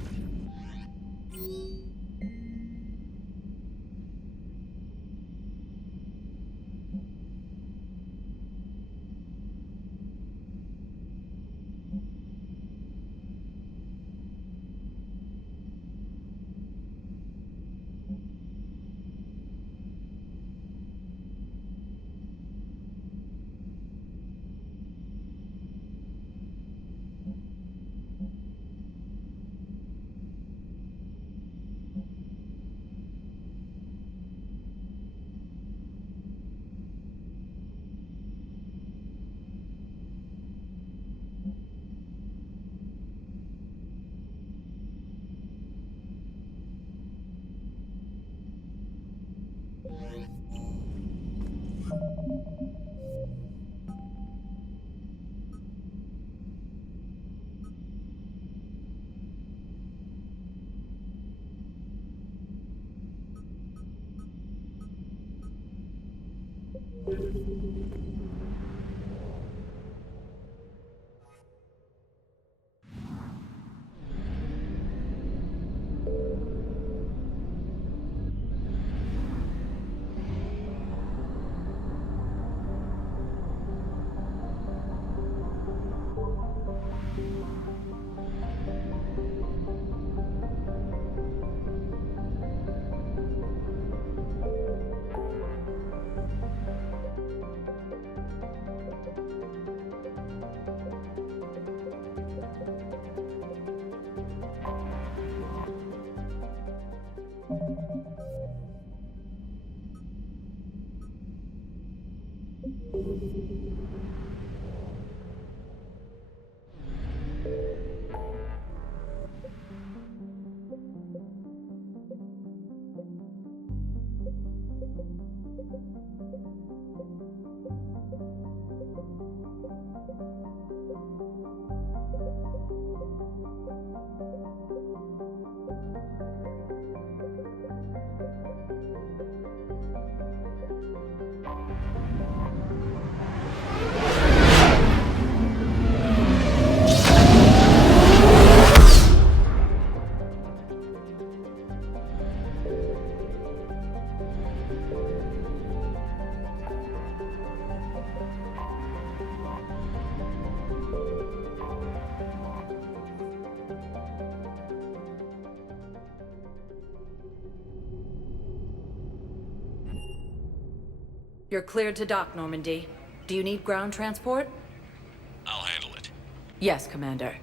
You're cleared to dock, Normandy. Do you need ground transport? I'll handle it. Yes, Commander.